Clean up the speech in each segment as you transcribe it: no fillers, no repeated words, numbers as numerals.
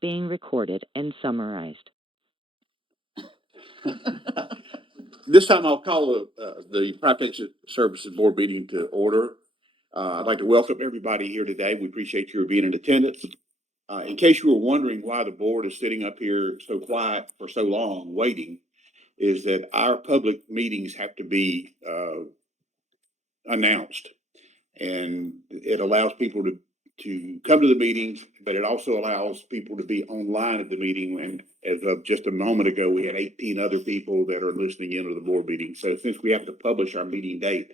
being recorded and summarized. This time I'll call the Protection Services Board meeting to order. I'd like to welcome everybody here today. We appreciate your being in attendance. In case you were wondering why the board is sitting up here so quiet for so long waiting, is that our public meetings have to be announced. And it allows people to come to the meetings, but it also allows people to be online at the meeting. And as of just a moment ago, we had 18 other people that are listening in to the board meeting. So since we have to publish our meeting date,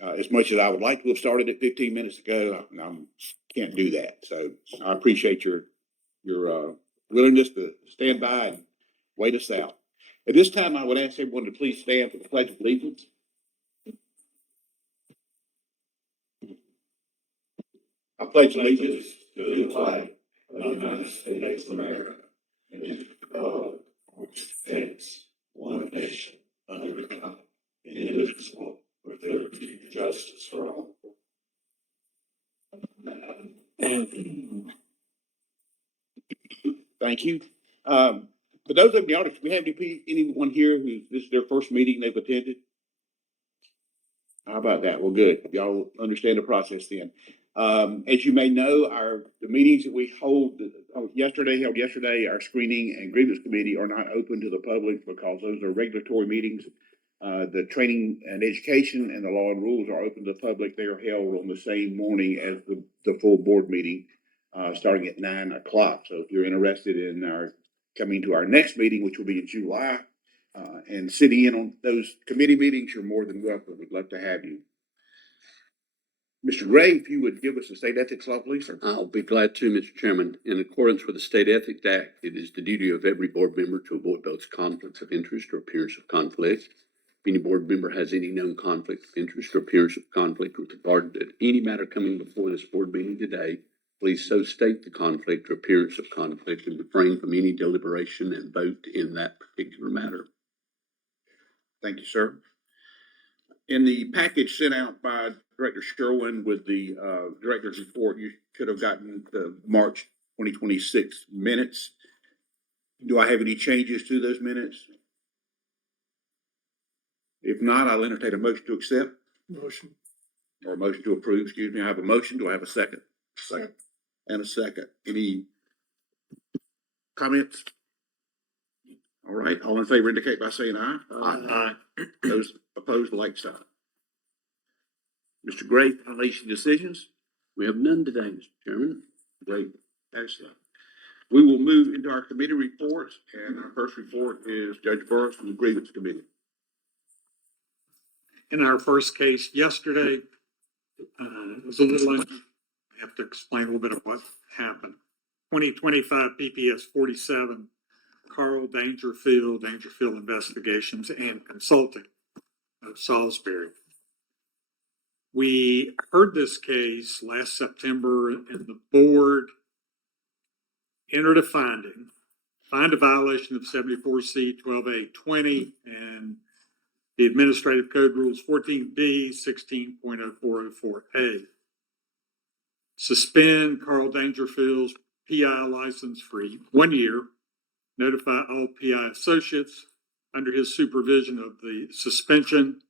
as much as I would like to have started it 15 minutes ago, I can't do that. So I appreciate your willingness to stand by and wait us out. At this time, I would ask everyone to please stand for the Pledge of Allegiance. I pledge allegiance to the flag of the United States of America and to the republic which stands one nation under God, indivisible, with liberty and justice for all. Thank you. For those of the audience, do we have anyone here who this is their first meeting they've attended? How about that? Well, good. Y'all understand the process then. As you may know, the meetings that we held yesterday, our screening and grievance committee are not open to the public because those are regulatory meetings. The training and education and the law and rules are open to the public. They are held on the same morning as the full board meeting, starting at 9 o'clock. So if you're interested in coming to our next meeting, which will be in July, and sitting in on those committee meetings, you're more than welcome. We'd love to have you. Mr. Gray, if you would give us a state ethics law, please, sir. I'll be glad to, Mr. Chairman. In accordance with the State Ethics Act, it is the duty of every board member to avoid both conflicts of interest or appearance of conflict. If any board member has any known conflict of interest or appearance of conflict with regard to any matter coming before this board meeting today, please so state the conflict or appearance of conflict and refrain from any deliberation and vote in that particular matter. Thank you, sir. In the package sent out by Director Sherwin with the director's report, you could have gotten the March 2026 minutes. Do I have any changes to those minutes? If not, I'll entertain a motion to accept. Motion. Or a motion to approve, excuse me. I have a motion. Do I have a second? Second. And a second. Any comments? All right. All in favor indicate by saying aye. Aye. Those opposed, like sign. Mr. Gray, foundation decisions? We have none today, Mr. Chairman. Great. Excellent. We will move into our committee reports, and our first report is Judge Burris from the Grievance Committee. In our first case yesterday, it was a little, I have to explain a little bit of what happened. 2025 PPS 47, Carl Dangerfield Investigations and Consulting of Salisbury. We heard this case last September, and the board entered a find a violation of 74C 12A20 and the Administrative Code Rules 14B 16.0404A. Suspend Carl Dangerfield's PI license for 1 year. Notify all PI associates under his supervision of the suspension,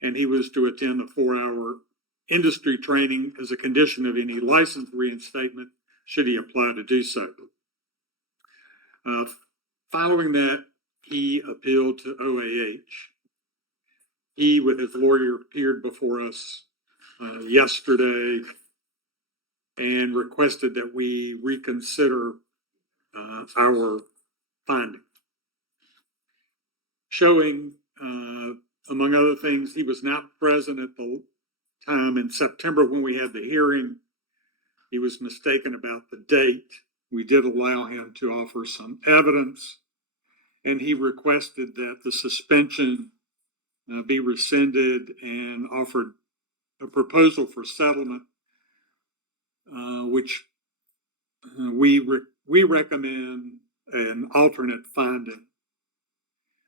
and he was to attend a 4-hour industry training as a condition of any license reinstatement should he apply to do so. Following that, he appealed to OAH. He, with his lawyer, appeared before us yesterday and requested that we reconsider our finding, showing, among other things, he was not present at the time in September when we had the hearing. He was mistaken about the date. We did allow him to offer some evidence, and he requested that the suspension be rescinded and offered a proposal for settlement, which we recommend an alternate finding.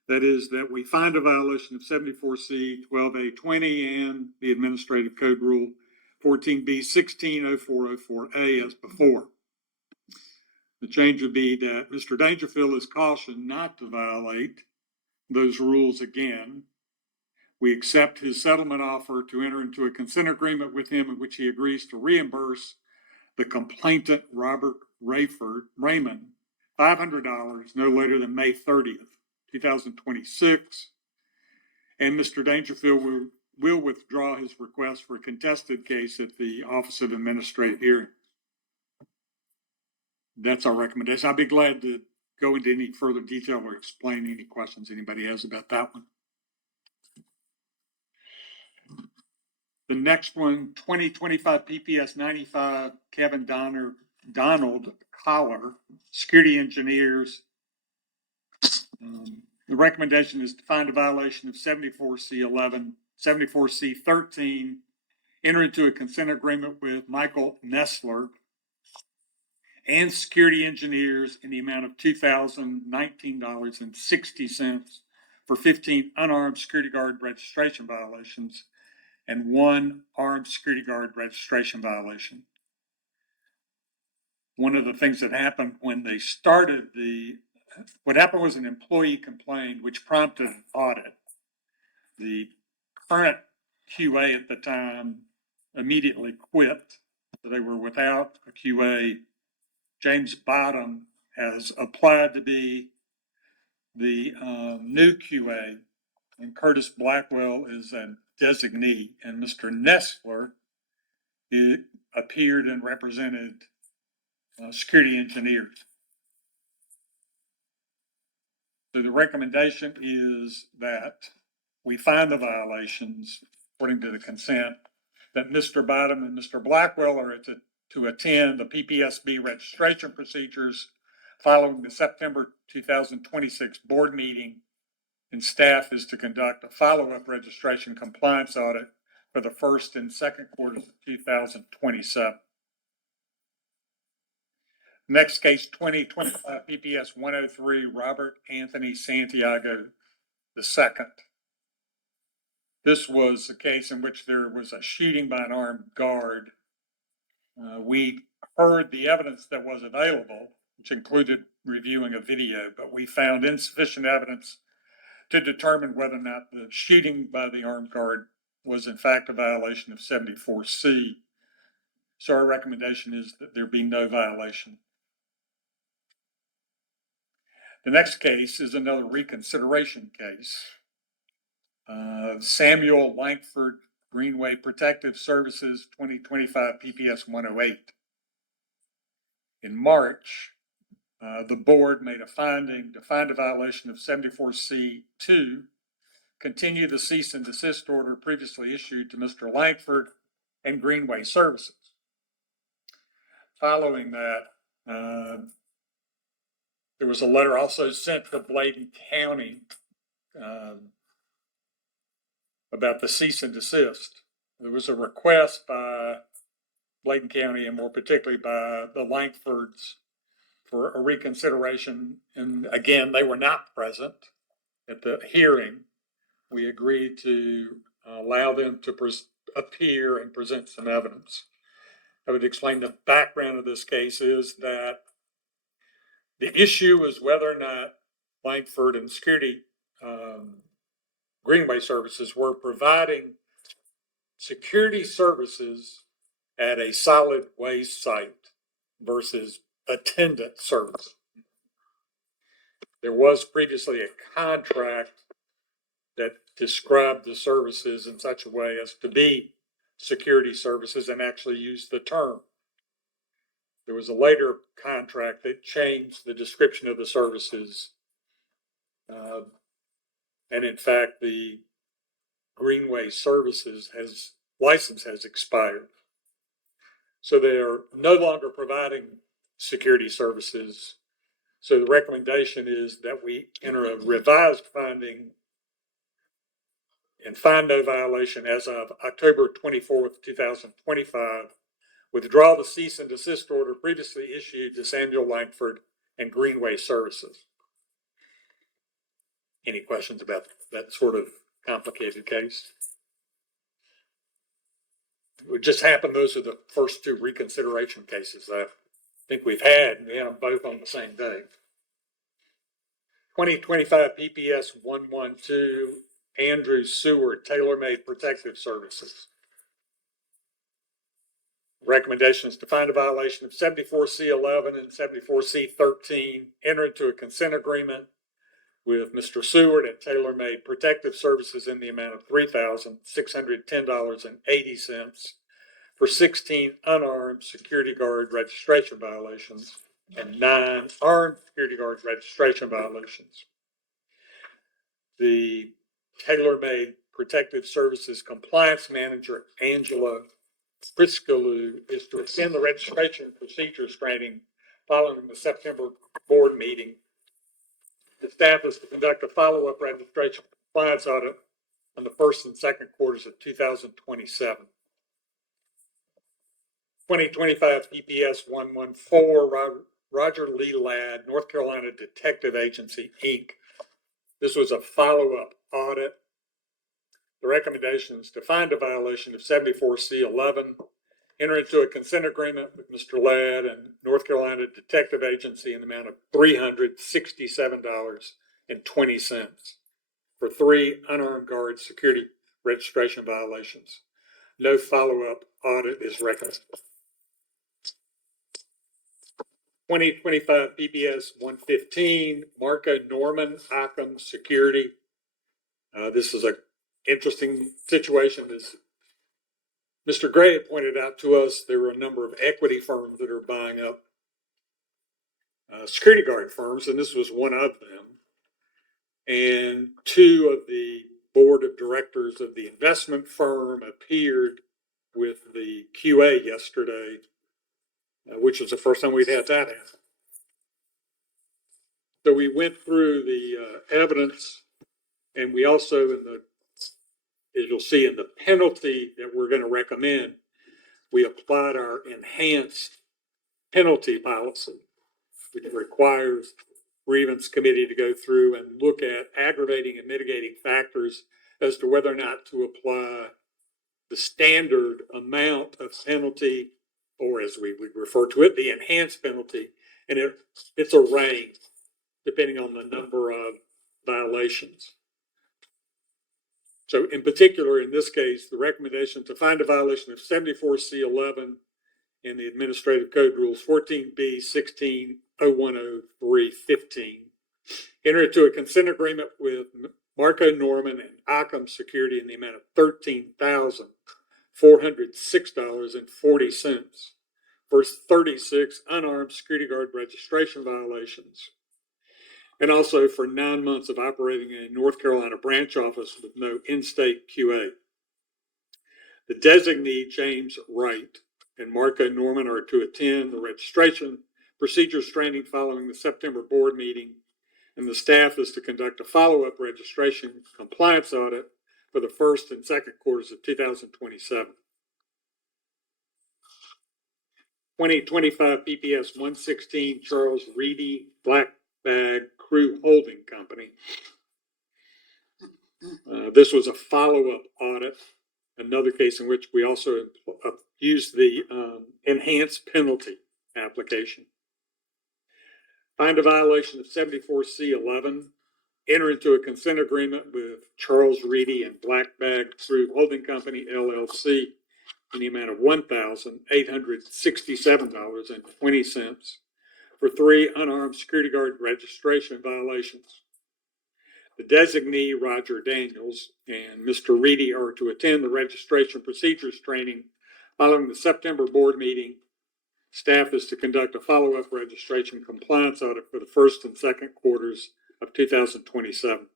That is, that we find a violation of 74C 12A20 and the Administrative Code Rule 14B 16.0404A as before. The change would be that Mr. Dangerfield is cautioned not to violate those rules again. We accept his settlement offer to enter into a consent agreement with him in which he agrees to reimburse the complainant, Robert Raymond, $500 no later than May 30th, 2026. And Mr. Dangerfield will withdraw his request for a contested case at the Office of Administrative Hearing. That's our recommendation. I'd be glad to go into any further detail or explain any questions anybody has about that one. The next one, 2025 PPS 95, Kevin Donald Collar, security engineers. The recommendation is to find a violation of 74C11, 74C13, enter into a consent agreement with Michael Nessler and security engineers in the amount of $2,019.60 for 15 unarmed security guard registration violations and 1 armed security guard registration violation. One of the things that happened when they started what happened was an employee complained, which prompted an audit. The current QA at the time immediately quit. So they were without a QA. James Bottom has applied to be the new QA, and Curtis Blackwell is a designee, and Mr. Nessler appeared and represented security engineers. So the recommendation is that we find the violations according to the consent, that Mr. Bottom and Mr. Blackwell are to attend the PPSB registration procedures following the September 2026 board meeting, and staff is to conduct a follow-up registration compliance audit for the first and second quarters of 2027. Next case, 2025 PPS 103, Robert Anthony Santiago II. This was a case in which there was a shooting by an armed guard. We heard the evidence that was available, which included reviewing a video, but we found insufficient evidence to determine whether or not the shooting by the armed guard was in fact a violation of 74C. So our recommendation is that there be no violation. The next case is another reconsideration case. Samuel Langford Greenway Protective Services 2025 PPS 108. In March, the board made a finding to find a violation of 74C2, continue the cease and desist order previously issued to Mr. Langford and Greenway Services. Following that, there was a letter also sent to Bladen County about the cease and desist. There was a request by Bladen County, and more particularly by the Langfords, for a reconsideration. And again, they were not present at the hearing. We agreed to allow them to appear and present some evidence. I would explain the background of this case is that the issue is whether or not Langford and security Greenway Services were providing security services at a solid waste site versus attendant service. There was previously a contract that described the services in such a way as to be security services and actually used the term. There was a later contract that changed the description of the services. And in fact, the Greenway Services license has expired. So they're no longer providing security services. So the recommendation is that we enter a revised finding and find no violation as of October 24th, 2025, withdraw the cease and desist order previously issued to Samuel Langford and Greenway Services. Any questions about that sort of complicated case? It just happened, those are the first two reconsideration cases. think we've had. We had them both on the same day. 2025 PPS 112, Andrew Seward, Tailor-Made Protective Services. Recommendations to find a violation of 74C11 and 74C13, enter into a consent agreement with Mr. Seward at Tailor-Made Protective Services in the amount of $3,610.80 for 16 unarmed security guard registration violations and 9 armed security guard registration violations. The Tailor-Made Protective Services Compliance Manager, Angela Priscalou, is to attend the registration procedures training following the September board meeting. The staff is to conduct a follow-up registration compliance audit on the first and second quarters of 2027. 2025 PPS 114, Roger Lee Ladd, North Carolina Detective Agency, Inc. This was a follow-up audit. The recommendation is to find a violation of 74C11, enter into a consent agreement with Mr. Ladd and North Carolina Detective Agency in the amount of $367.20 for 3 unarmed guard security registration violations. No follow-up audit is recommended. 2025 PPS 115, Marco Norman, Occam Security. This is an interesting situation. As Mr. Gray had pointed out to us, there were a number of equity firms that are buying up security guard firms, and this was one of them. And 2 of the board of directors of the investment firm appeared with the QA yesterday, which was the first time we'd had that happen. So we went through the evidence, and we also, as you'll see in the penalty that we're going to recommend, we applied our enhanced penalty policy, which requires grievance committee to go through and look at aggravating and mitigating factors as to whether or not to apply the standard amount of penalty, or as we would refer to it, the enhanced penalty. And it's a range depending on the number of violations. So in particular, in this case, the recommendation to find a violation of 74C11 in the Administrative Code Rules 14B 16.0103.15. Enter into a consent agreement with Marco Norman and Occam Security in the amount of $13,406.40 for 36 unarmed security guard registration violations, and also for 9 months of operating a North Carolina branch office with no in-state QA. The designee, James Wright, and Marco Norman are to attend the registration procedures training following the September board meeting, and the staff is to conduct a follow-up registration compliance audit for the first and second quarters of 2027. 2025 PPS 116, Charles Reedy, Black Bag Crew Holding Company. This was a follow-up audit, another case in which we also used the enhanced penalty application. Find a violation of 74C11, enter into a consent agreement with Charles Reedy and Black Bag Crew Holding Company, LLC, in the amount of $1,867.20 for 3 unarmed security guard registration violations. The designee, Roger Daniels, and Mr. Reedy are to attend the registration procedures training following the September board meeting. Staff is to conduct a follow-up registration compliance audit for the first and second quarters of 2027.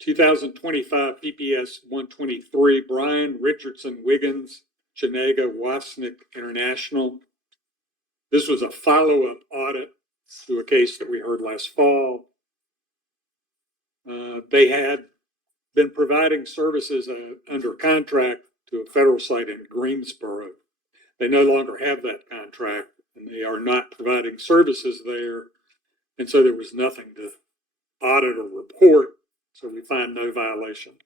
2025 PPS 123, Brian Richardson Wiggins, Chenega Wasnik International. This was a follow-up audit to a case that we heard last fall. They had been providing services under contract to a federal site in Greensboro. They no longer have that contract, and they are not providing services there, and so there was nothing to audit or report, so we find no violation.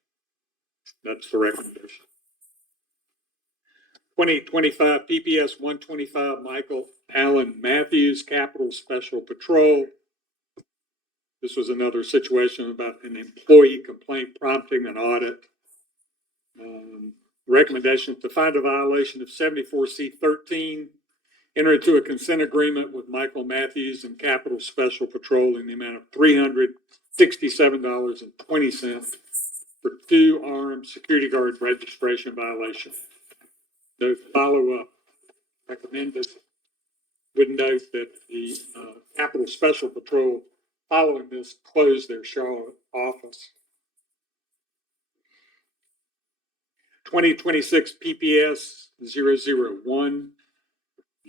That's the recommendation. 2025 PPS 125 Michael Allen Matthews, Capital Special Patrol. This was another situation about an employee complaint prompting an audit. Recommendation to find a violation of 74C13, enter into a consent agreement with Michael Matthews and Capital Special Patrol in the amount of $367.20 for 2 armed security guard registration violations. The follow-up recommended would note that the Capital Special Patrol, following this, closed their Charlotte office. 2026 PPS 001,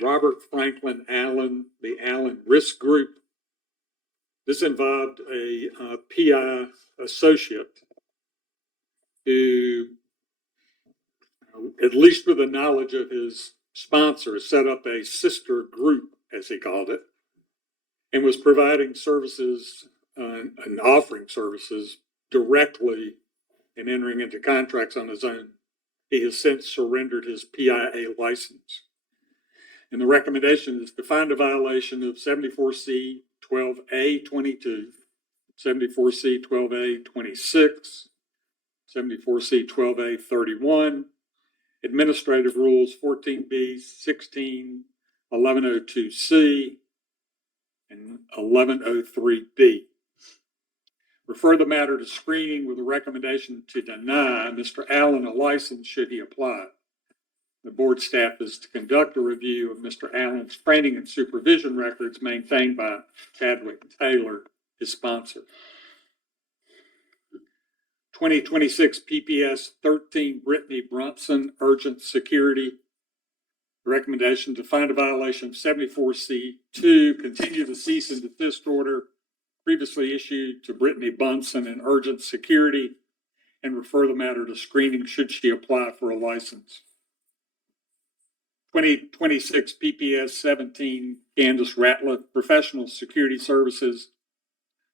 Robert Franklin Allen, the Allen Risk Group. This involved a PI associate who, at least with the knowledge of his sponsor, set up a sister group, as he called it, and was providing services and offering services directly and entering into contracts on his own. He has since surrendered his PIA license. And the recommendation is to find a violation of 74C 12A 22, 74C 12A 26, 74C 12A 31, Administrative Rules 14B 16, 1102C, and 1103B. Refer the matter to screening with a recommendation to deny Mr. Allen a license should he apply. The board staff is to conduct a review of Mr. Allen's training and supervision records maintained by Chadwick Taylor, his sponsor. 2026 PPS 13, Brittany Brunson, Urgent Security. Recommendation to find a violation of 74C2, continue the cease and desist order previously issued to Brittany Bunson in Urgent Security, and refer the matter to screening should she apply for a license. 2026 PPS 17, Candace Ratliff, Professional Security Services.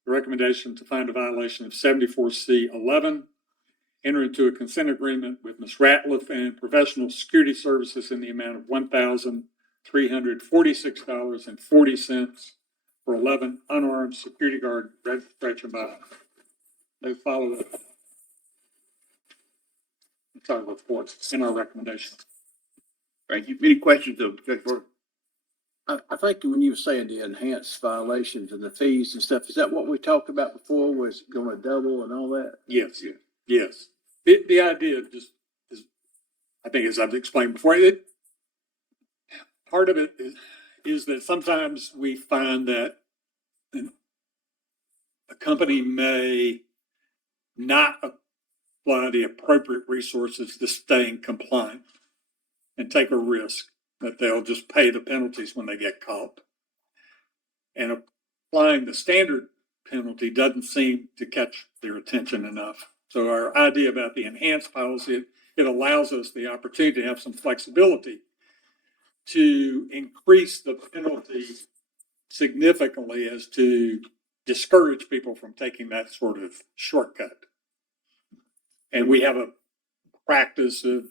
The recommendation to find a violation of 74C11, enter into a consent agreement with Ms. Ratliff and Professional Security Services in the amount of $1,346.40 for 11 unarmed security guard registration violations. They follow it. It's our reports in our recommendations. Thank you. Any questions of Judge Burke? I think when you were saying the enhanced violations and the fees and stuff, is that what we talked about before? Was it going to double and all that? Yes, yes. The idea just is, I think, as I've explained before, part of it is that sometimes we find that a company may not apply the appropriate resources to stay in compliance and take a risk that they'll just pay the penalties when they get caught. And applying the standard penalty doesn't seem to catch their attention enough. So our idea about the enhanced policy, it allows us the opportunity to have some flexibility to increase the penalty significantly as to discourage people from taking that sort of shortcut. And we have a practice of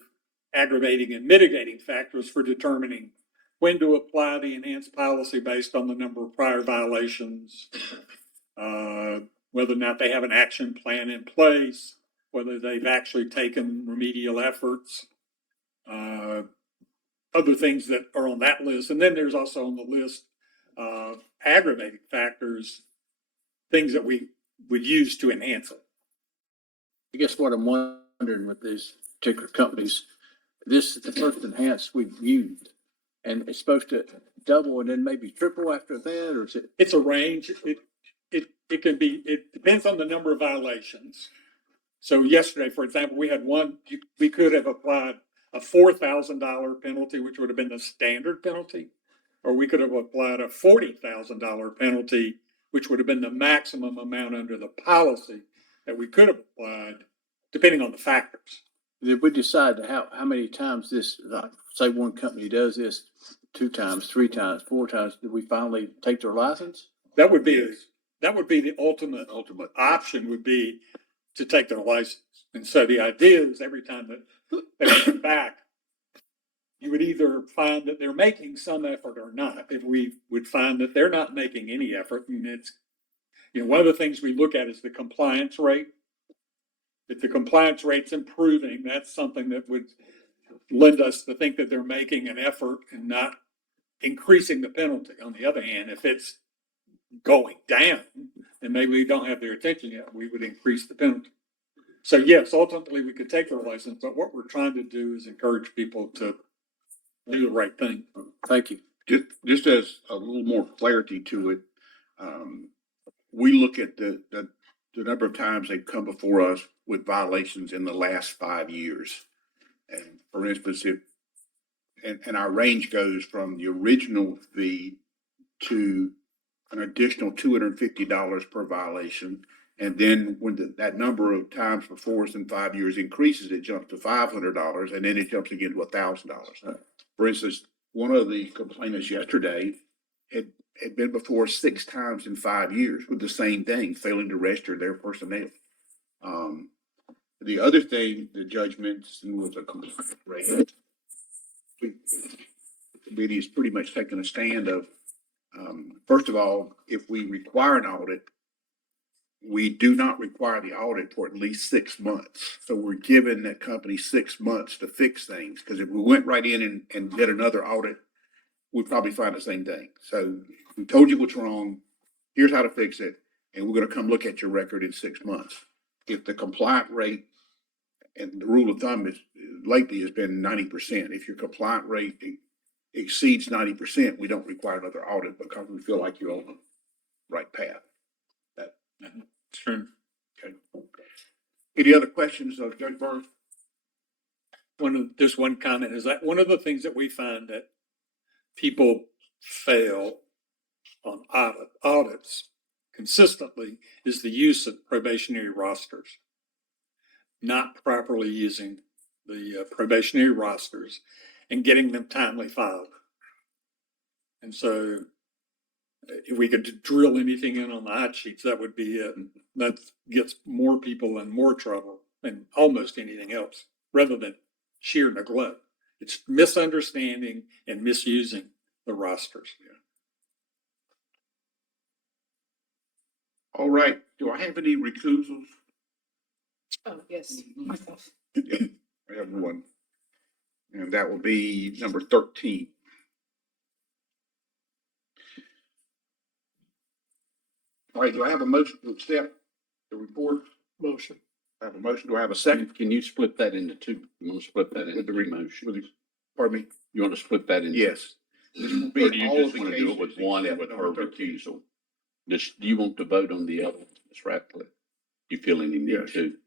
aggravating and mitigating factors for determining when to apply the enhanced policy based on the number of prior violations, whether or not they have an action plan in place, whether they've actually taken remedial efforts, other things that are on that list. And then there's also on the list aggravating factors, things that we would use to enhance it. I guess what I'm wondering with these particular companies, this is the first enhanced we've used, and it's supposed to double and then maybe triple after that, or is it? It's a range. It can be, it depends on the number of violations. So yesterday, for example, we had one, we could have applied a $4,000 penalty, which would have been the standard penalty, or we could have applied a $40,000 penalty, which would have been the maximum amount under the policy that we could have applied, depending on the factors. Did we decide how many times this, like, say one company does this 2 times, 3 times, 4 times, did we finally take their license? That would be the ultimate option, would be to take their license. And so the idea is every time that they come back, you would either find that they're making some effort or not. If we would find that they're not making any effort, and it's, one of the things we look at is the compliance rate. If the compliance rate's improving, that's something that would lend us to think that they're making an effort and not increasing the penalty. On the other hand, if it's going down and maybe we don't have their attention yet, we would increase the penalty. So yes, ultimately we could take their license, but what we're trying to do is encourage people to do the right thing. Thank you. Just as a little more clarity to it, we look at the number of times they've come before us with violations in the last 5 years. And for instance, and our range goes from the original fee to an additional $250 per violation. And then when that number of times before us in 5 years increases, it jumps to $500, and then it jumps again to $1,000. For instance, one of the complainants yesterday had been before 6 times in 5 years with the same thing, failing to register their personnel. The other thing the judge mentioned was a complaint rate. The committee has pretty much taken a stand of, first of all, if we require an audit, we do not require the audit for at least 6 months. So we're giving that company 6 months to fix things. Because if we went right in and did another audit, we'd probably find the same thing. So we told you what's wrong. Here's how to fix it. And we're going to come look at your record in 6 months. If the compliant rate, and the rule of thumb is lately has been 90%. If your compliant rate exceeds 90%, we don't require another audit because we feel like you're on the right path. True. Okay. Any other questions of Judge Burns? There's one comment is that one of the things that we find that people fail on audits consistently is the use of probationary rosters. Not properly using the probationary rosters and getting them timely filed. And so if we could drill anything in on the hot sheets, that would be it. That gets more people in more trouble than almost anything else, rather than sheer neglect. It's misunderstanding and misusing the rosters. All right. Do I have any recusals? Oh, yes, myself. Yeah, I have one. And that will be number 13. All right, do I have a motion to accept the report? Motion. I have a motion. Do I have a second? Can you split that into two? You want to split that into three motions? Pardon me? You want to split that into? Yes. This will Or be do you all just of the want to do it with cases one and except with her number 13. recusal? Do you want to vote on the other, Ms. Ratcliffe? You feel any need Yes. to?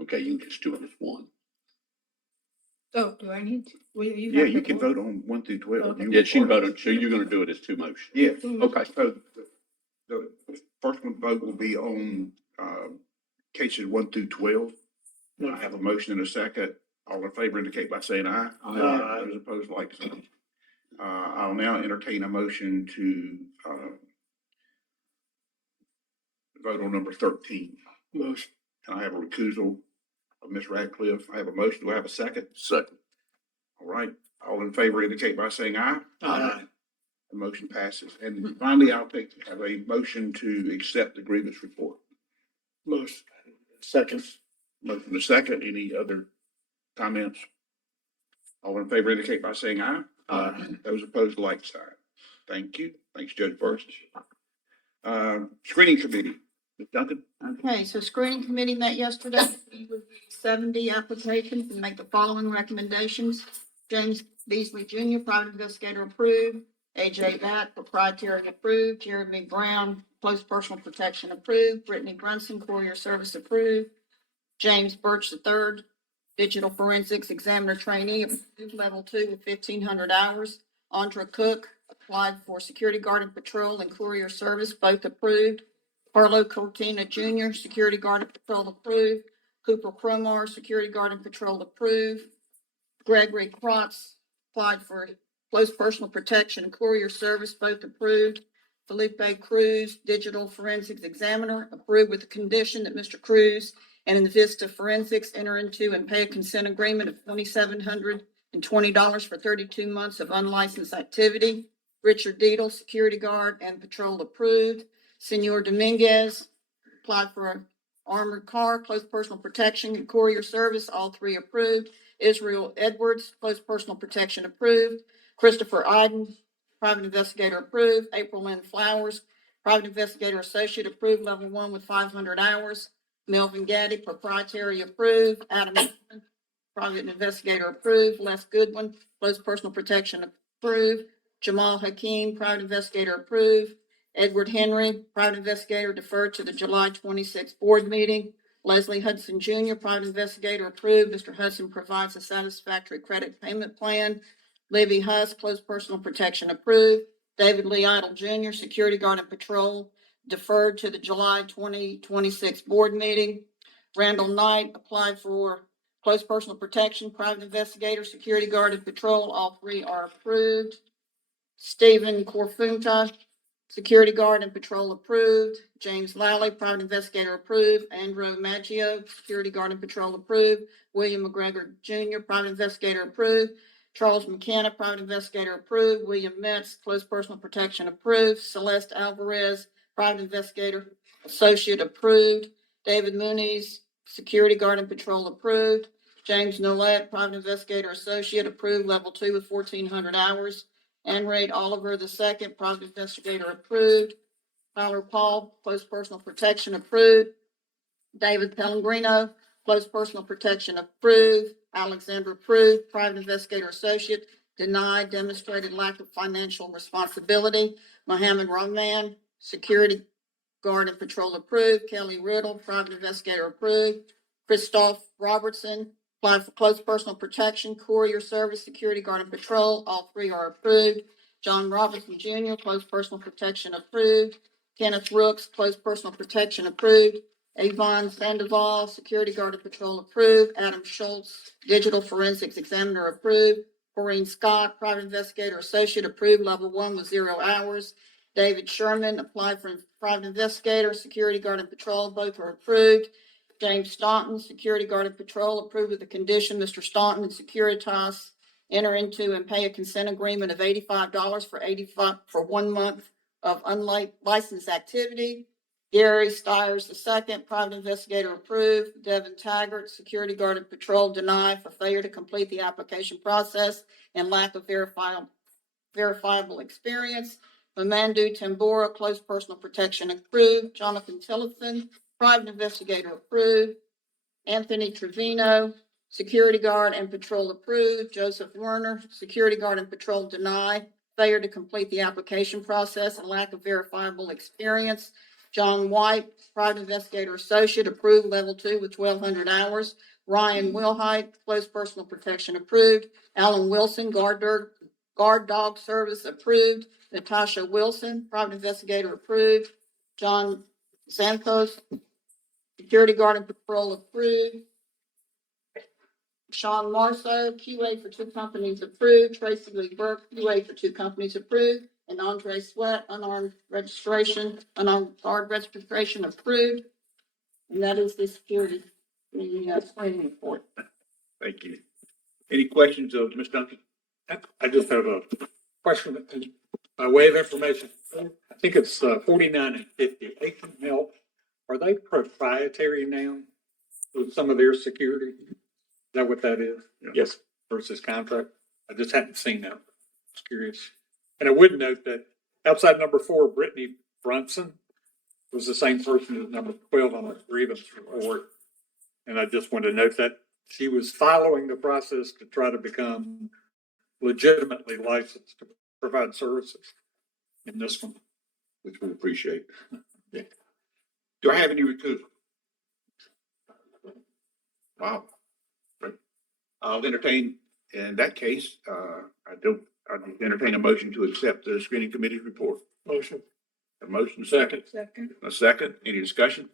Okay, you can just do it as one. Oh, do I need to? Will you? Yeah, have you the can vote? vote on 1 through 12. Okay. You Yeah, were she can part vote of on, so you're going to do it as two motions? Yes. Okay. So the first one vote will be on cases 1 through 12. I have a motion and a second. All in favor indicate by saying aye. Aye. Those opposed, like sign. I'll now entertain a motion to vote on number 13. Motion. Can I have a recusal of Ms. Radcliffe? I have a motion. Do I have a second? Second. All right. All in favor indicate by saying aye. Aye. The motion passes. And finally, have a motion to accept the grievance report. Motion. Second. Motion to second. Any other comments? All in favor indicate by saying aye. Aye. Those opposed, like sign. Thank you. Thanks, Judge Burst. Screening committee, Ms. Duncan. Okay, so screening committee met yesterday, we reviewed 70 applications and make the following recommendations. James Beasley Jr., private investigator approved. AJ Batt, proprietary approved. Jeremy Brown, close personal protection approved. Brittany Brunson, courier service approved. James Birch III, digital forensics examiner trainee, approved, level 2 with 1,500 hours. Andra Cook applied for security guard and patrol and courier service, both approved. Harlow Cortina Jr., security guard and patrol approved. Cooper Cromar, security guard and patrol approved. Gregory Krotz applied for close personal protection and courier service, both approved. Felipe Cruz, digital forensics examiner, approved with the condition that Mr. Cruz and Vista Forensics enter into and pay a consent agreement of $2,700 and $20 for 32 months of unlicensed activity. Richard Deedle, security guard and patrol approved. Senor Dominguez applied for an armored car, close personal protection and courier service, all three approved. Israel Edwards, close personal protection approved. Christopher Iden, private investigator approved. April Lynn Flowers, private investigator associate approved, level 1 with 500 hours. Melvin Gaddy, proprietary approved. Adam Eastman, private investigator approved. Les Goodwin, close personal protection approved. Jamal Hakeem, private investigator approved. Edward Henry, private investigator, deferred to the July 26th board meeting. Leslie Hudson Jr., private investigator approved. Mr. Hudson provides a satisfactory credit payment plan. Libby Huss, close personal protection approved. David Lee Idle Jr., security guard and patrol, deferred to the July 2026 board meeting. Randall Knight applied for close personal protection, private investigator, security guard and patrol. All three are approved. Stephen Corfunta, security guard and patrol approved. James Lally, private investigator approved. Andrew Maggio, security guard and patrol approved. William McGregor Jr., private investigator approved. Charles McKenna, private investigator approved. William Metz, close personal protection approved. Celeste Alvarez, private investigator associate approved. David Muniz, security guard and patrol approved. James Nolet, private investigator associate approved, level 2 with 1,400 hours. Ann Ray Oliver II, private investigator approved. Tyler Paul, close personal protection approved. David Pellegrino, close personal protection approved. Alexander approved, private investigator associate denied, demonstrated lack of financial responsibility. Mohammed Rahman, security guard and patrol approved. Kelly Riddle, private investigator approved. Christoph Robertson, applied for close personal protection, courier service, security guard and patrol. All three are approved. John Robinson Jr., close personal protection approved. Kenneth Rooks, close personal protection approved. Avon Sandoval, security guard and patrol approved. Adam Schultz, digital forensics examiner approved. Corinne Scott, private investigator associate approved, level 1 with 0 hours. David Sherman applied for private investigator, security guard and patrol, both are approved. James Staunton, security guard and patrol, approved with the condition Mr. Staunton and Securitas enter into and pay a consent agreement of $85 for 1 month of unlicensed activity. Gary Stiers II, private investigator approved. Devin Taggart, security guard and patrol, denied for failure to complete the application process and lack of verifiable experience. Mamandu Tambora, close personal protection approved. Jonathan Tillotson, private investigator approved. Anthony Trevino, security guard and patrol approved. Joseph Werner, security guard and patrol denied, failure to complete the application process and lack of verifiable experience. John White, private investigator associate approved, level 2 with 1,200 hours. Ryan Wilhite, close personal protection approved. Alan Wilson, guard dog service approved. Natasha Wilson, private investigator approved. John Santos, security guard and patrol approved. Sean Marceau, QA for 2 companies approved. Tracy Lee Burke, QA for 2 companies approved. And Andre Sweat, unarmed guard registration approved. And that is the security, screening report. Thank you. Any questions of Ms. Duncan? I just have a question, by way of information. I think it's 49 and 50. Patient Health, are they proprietary now with some of their security? Is that what that is? Yeah. Yes. Versus contract? I just hadn't seen that. Just curious. And I would note that outside number 4, Brittany Brunson was the same person as number 12 on the grievance report. And I just want to note that she was following the process to try to become legitimately licensed to provide services in this one. Which we appreciate. Yeah. Do I have any recruits? Wow. Great. I'll entertain, in that case, I'll entertain a motion to accept the screening committee's report. Motion. A motion, second. Second. A second. Any discussion?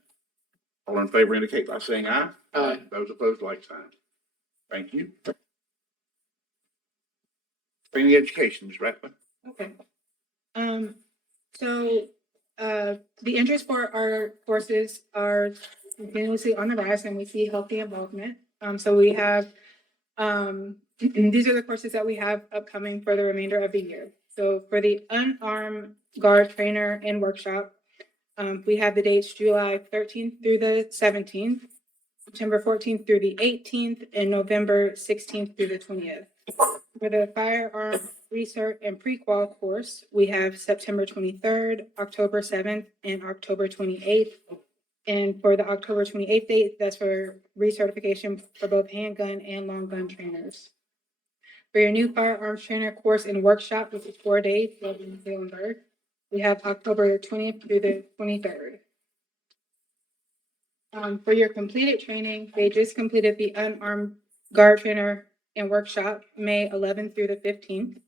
All in favor indicate by saying aye. Aye. Those opposed, like sign. Thank you. Training education, Ms. Rathman. Okay. So, the interest for our courses are continuously on the rise and we see healthy involvement. So we have, these are the courses that we have upcoming for the remainder of the year. So for the unarmed guard trainer and workshop, we have the dates July 13th through the 17th, September 14th through the 18th, and November 16th through the 20th. For the firearm research and pre-qual course, we have September 23rd, October 7th, and October 28th. And for the October 28th date, that's for recertification for both handgun and long gun trainers. For your new firearms trainer course and workshop, which is 4 days, will be in Salem, we have October 20th through the 23rd. For your completed training, they just completed the unarmed guard trainer and workshop, May 11th through the 15th.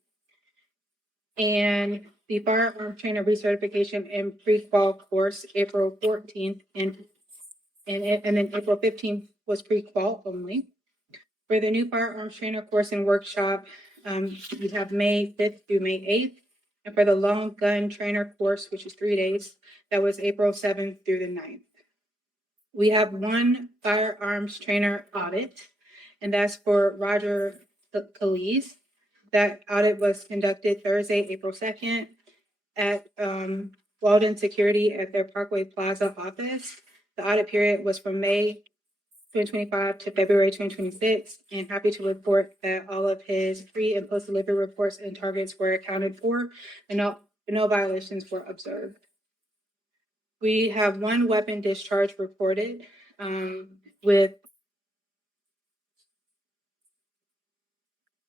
And the firearm trainer recertification and pre-qual course, April 14th, and then April 15th was pre-qual only. For the new firearms trainer course and workshop, you have May 5th through May 8th. And for the long gun trainer course, which is 3 days, that was April 7th through the 9th. We have one firearms trainer audit, and that's for Roger Calise. That audit was conducted Thursday, April 2nd at Walden Security at their Parkway Plaza office. The audit period was from May 2025 to February 2026, and happy to report that all of his pre and post delivery reports and targets were accounted for, and no violations were observed. We have one weapon discharge reported with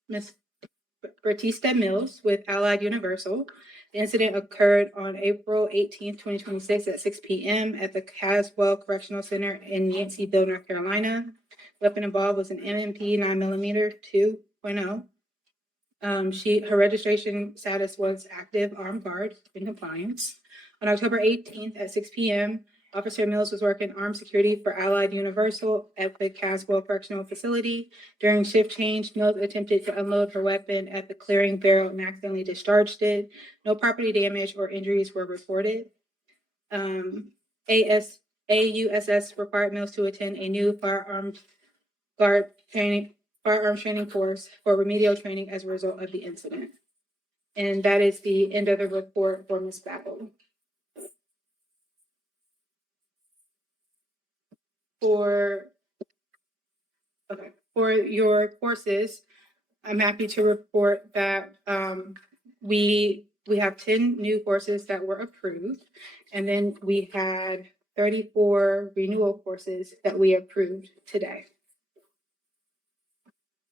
Ms. Batista Mills with Allied Universal. The incident occurred on April 18th, 2026 at 6 p.m. at the Caswell Correctional Center in Yanceyville, North Carolina. Weapon involved was an MMP 9mm 2.0. Her registration status was active armed guard in compliance. On October 18th at 6 p.m., Officer Mills was working armed security for Allied Universal at the Caswell Correctional Facility. During shift change, Mills attempted to unload her weapon at the clearing barrel and accidentally discharged it. No property damage or injuries were reported. AUSS required Mills to attend a new firearms training course for remedial training as a result of the incident. And that is the end of the report for Ms. Babel. For your courses, I'm happy to report that we have 10 new courses that were approved, and then we had 34 renewal courses that we approved today.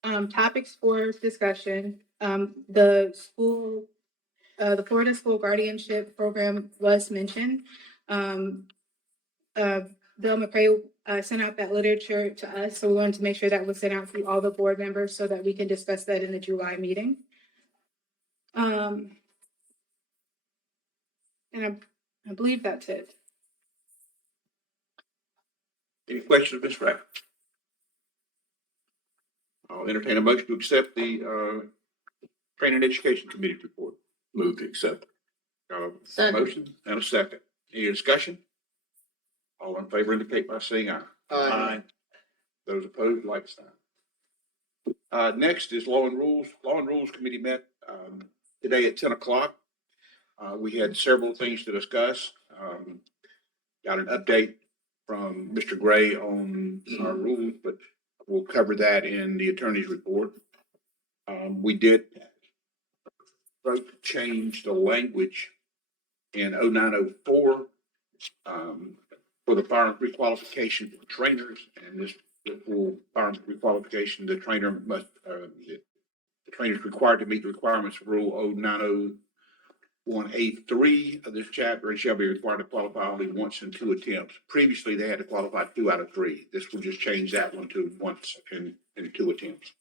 Topics for discussion. The Florida School Guardianship Program was mentioned. Bill McCray sent out that literature to us, so we wanted to make sure that was sent out to all the board members so that we can discuss that in the July meeting. And I believe that's it. Any questions, Ms. Rack? I'll entertain a motion to accept the Training and Education Committee report. Move to accept. Got a Second. motion and a second. Any discussion? All in favor indicate by saying aye. Aye. Those opposed, like sign. Next is Law and Rules. Law and Rules Committee met today at 10 o'clock. We had several things to discuss. Got an update from Mr. Gray on our rules, but we'll cover that in the attorney's report. We did vote to change the language in 0904 for the firearm pre-qualification for trainers, and this will firearm pre-qualification, the trainer must the trainer is required to meet the requirements of Rule 0901A3 of this chapter and shall be required to qualify only once in 2 attempts. Previously, they had to qualify 2 out of 3. This will just change that one to once in 2 attempts.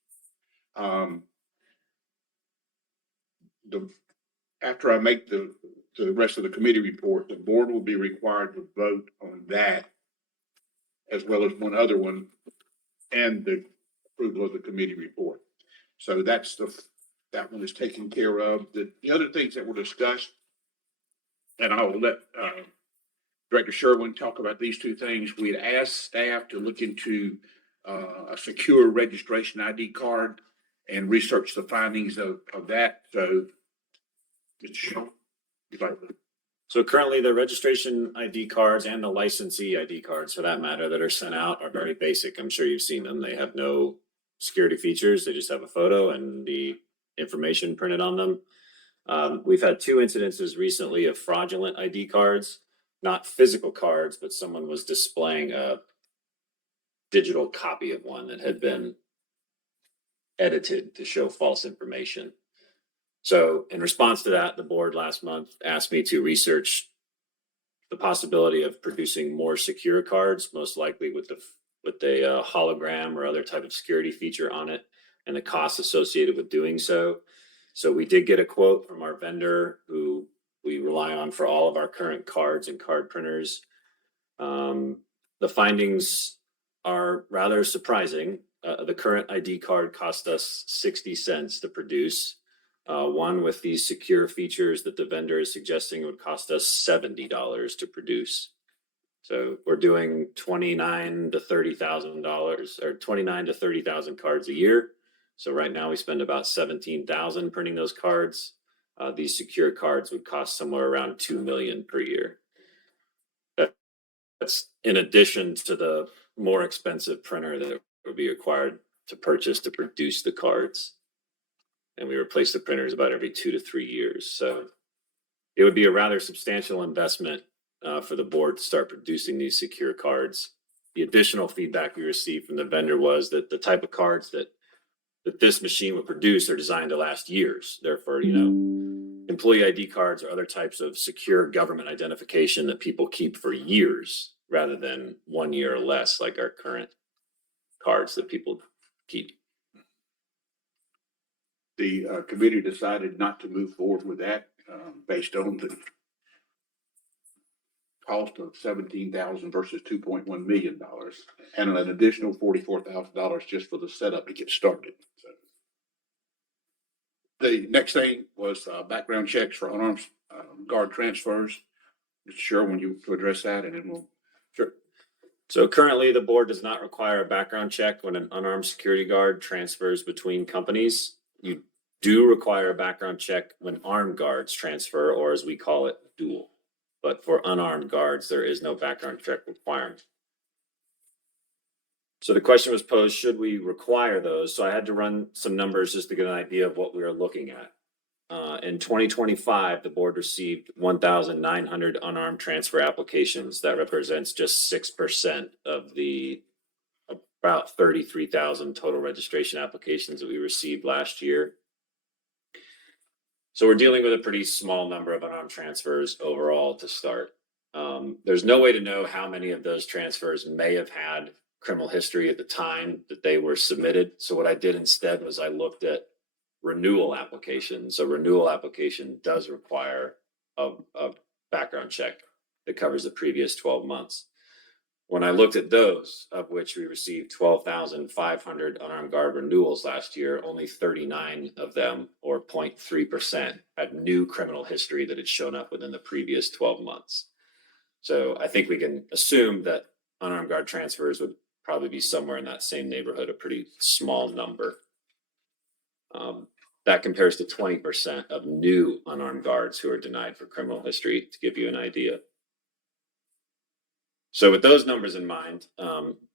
After I make the rest of the committee report, the board will be required to vote on that as well as one other one and the approval of the committee report. So that one is taken care of. The other things that were discussed, and I will let Director Sherwin talk about these 2 things. We had asked staff to look into a secure registration ID card and research the findings of that. So, Mr. Shaw, you'd like to. So currently, the registration ID cards and the licensee ID cards, for that matter, that are sent out are very basic. I'm sure you've seen them. They have no security features. They just have a photo and the information printed on them. We've had 2 incidences recently of fraudulent ID cards, not physical cards, but someone was displaying a digital copy of one that had been edited to show false information. So in response to that, the board last month asked me to research the possibility of producing more secure cards, most likely with a hologram or other type of security feature on it, and the costs associated with doing so. So we did get a quote from our vendor, who we rely on for all of our current cards and card printers. The findings are rather surprising. The current ID card cost us 60 cents to produce. One with these secure features that the vendor is suggesting would cost us $70 to produce. So we're doing $29,000 to $30,000, or 29 to 30,000 cards a year. So right now we spend about 17,000 printing those cards. These secure cards would cost somewhere around 2 million per year. That's in addition to the more expensive printer that would be required to purchase to produce the cards. And we replace the printers about every 2 to 3 years. So it would be a rather substantial investment for the board to start producing these secure cards. The additional feedback we received from the vendor was that the type of cards that this machine would produce are designed to last years. Therefore, employee ID cards or other types of secure government identification that people keep for years rather than 1 year or less, like our current cards that people keep. The committee decided not to move forward with that based on the cost of 17,000 versus $2.1 million, and an additional $44,000 just for the setup to get started. So, the next thing was background checks for unarmed guard transfers. Mr. Sherwin, you to address that, and then we'll. Sure. So currently, the board does not require a background check when an unarmed security guard transfers between companies. You do require a background check when armed guards transfer, or as we call it, dual. But for unarmed guards, there is no background check requirement. So the question was posed, should we require those? So I had to run some numbers just to get an idea of what we were looking at. In 2025, the board received 1,900 unarmed transfer applications. That represents just 6% of the about 33,000 total registration applications that we received last year. So we're dealing with a pretty small number of unarmed transfers overall to start. There's no way to know how many of those transfers may have had criminal history at the time that they were submitted. So what I did instead was I looked at renewal applications. A renewal application does require a background check that covers the previous 12 months. When I looked at those, of which we received 12,500 unarmed guard renewals last year, only 39 of them, or 0.3%, had new criminal history that had shown up within the previous 12 months. So I think we can assume that unarmed guard transfers would probably be somewhere in that same neighborhood, a pretty small number. That compares to 20% of new unarmed guards who are denied for criminal history, to give you an idea. So with those numbers in mind,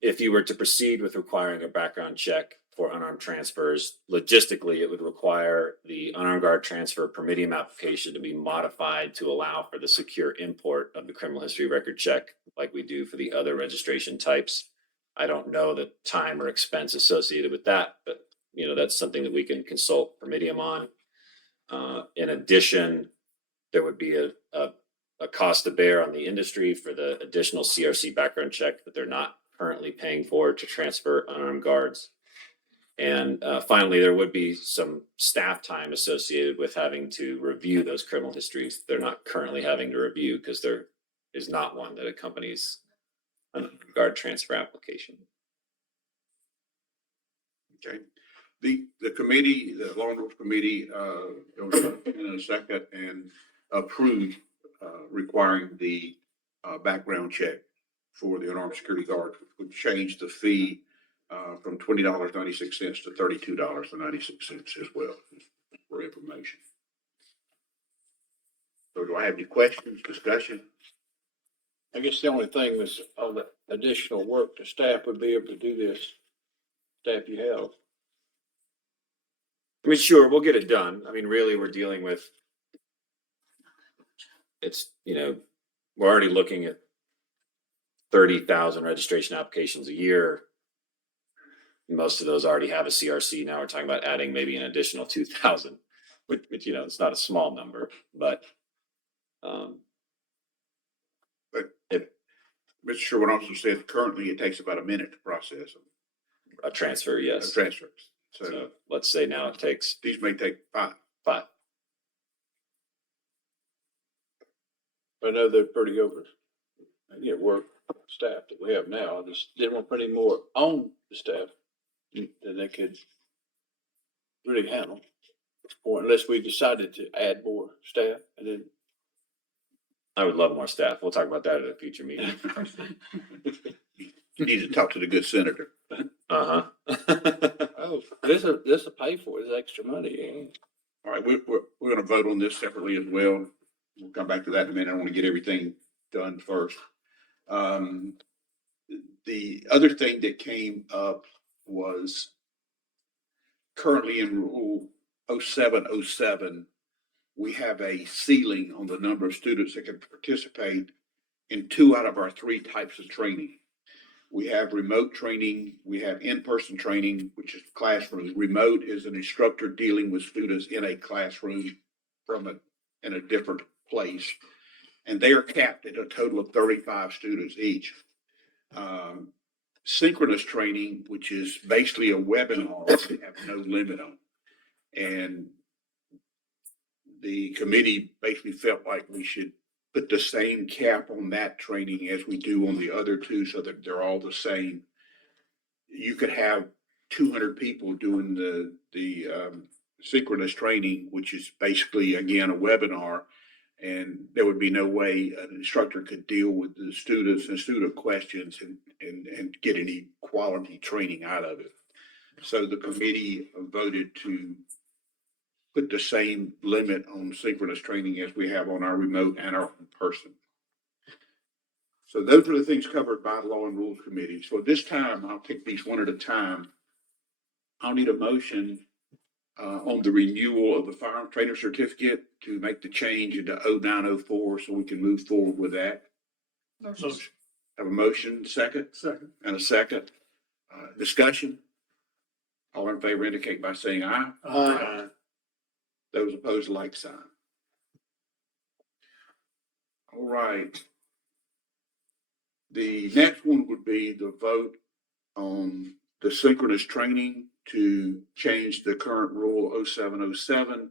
if you were to proceed with requiring a background check for unarmed transfers, logistically, it would require the unarmed guard transfer per medium application to be modified to allow for the secure import of the criminal history record check, like we do for the other registration types. I don't know the time or expense associated with that, but that's something that we can consult per medium on. In addition, there would be a cost to bear on the industry for the additional CRC background check that they're not currently paying for to transfer unarmed guards. And finally, there would be some staff time associated with having to review those criminal histories they're not currently having to review, because there is not one that accompanies an unarmed guard transfer application. Okay. The committee, the law enforcement committee, in a second and approved requiring the background check for the unarmed security guard, would change the fee from $20.96 to $32.96 as well, for information. So do I have any questions, discussion? I guess the only thing was all the additional work the staff would be able to do this. Staff you have. I mean, sure, we'll get it done. I mean, really, we're dealing with, it's, you know, we're already looking at 30,000 registration applications a year. Most of those already have a CRC. Now we're talking about adding maybe an additional 2,000, which, you know, it's not a small number, but Mr. Sherwood also said currently it takes about a minute to process them. a transfer, yes. Transfers. So So let's say now it takes these may take 5. 5. I know they're pretty over, get work staff that we have now. I just didn't want to put any more on the staff than they could really handle. Or unless we decided to add more staff and then. I would love more staff. We'll talk about that at a future meeting. You need to talk to the good senator. Uh-huh. Oh, this will pay for it. It's extra money. Eh? All right, we're going to vote on this separately as well. We'll come back to that in a minute. I want to get everything done first. The other thing that came up was currently in Rule 0707, we have a ceiling on the number of students that can participate in 2 out of our 3 types of training. We have remote training, we have in-person training, which is classroom. Remote is an instructor dealing with students in a classroom in a different place. And they are capped at a total of 35 students each. Synchronous training, which is basically a webinar, we have no limit on. And the committee basically felt like we should put the same cap on that training as we do on the other 2 so that they're all the same. You could have 200 people doing the synchronous training, which is basically, again, a webinar, and there would be no way an instructor could deal with the students and student questions and get any quality training out of it. So the committee voted to put the same limit on synchronous training as we have on our remote and our in-person. So those are the things covered by the Law and Rules Committee. So at this time, I'll take these one at a time. I'll need a motion on the renewal of the firearm trainer certificate to make the change into 0904 so we can move forward with that. Motion. Have a motion, second? Second. And a second. Discussion? All in favor indicate by saying aye. Aye. Those opposed, like sign. All right. The next one would be the vote on the synchronous training to change the current rule 0707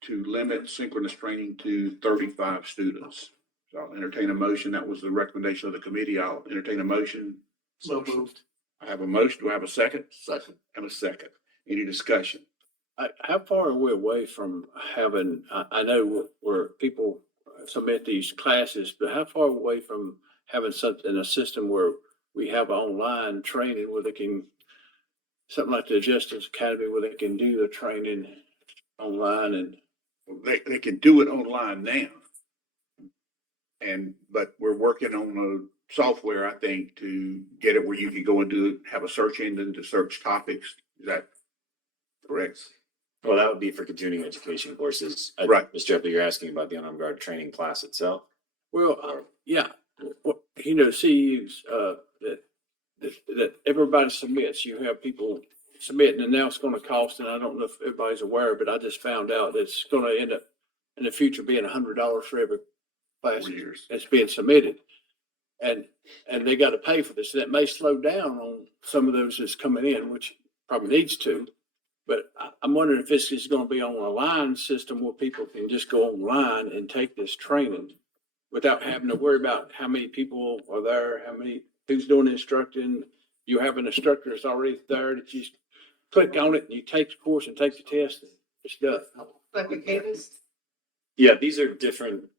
to limit synchronous training to 35 students. So I'll entertain a motion. That was the recommendation of the committee. I'll entertain a motion. So moved. I have a motion. Do I have a second? Second. And a second. Any discussion? How far are we away from having, I know where people submit these classes, but how far away from having something, a system where we have online training where they can, something like the Justice Academy where they can do the training online and. They can do it online now. But we're working on a software, I think, to get it where you can go and have a search engine to search topics. Is that correct? Well, that would be for continuing education courses. Right. Mr. Epley, you're asking about the unarmed guard training class itself? Well, yeah, CEUs, that everybody submits, you have people submitting, and now it's gonna cost, and I don't know if everybody's aware, but I just found out that it's gonna end up in the future being $100 for every class 4 years. that's being submitted. And they gotta pay for this, and it may slow down on some of those that's coming in, which probably needs to. But I'm wondering if this is gonna be on a line system where people can just go online and take this training without having to worry about how many people are there, who's doing the instructing. You have an instructor that's already there that you just click on it and you take the course and take the test. And it's done. Like a campus? Yeah, these are different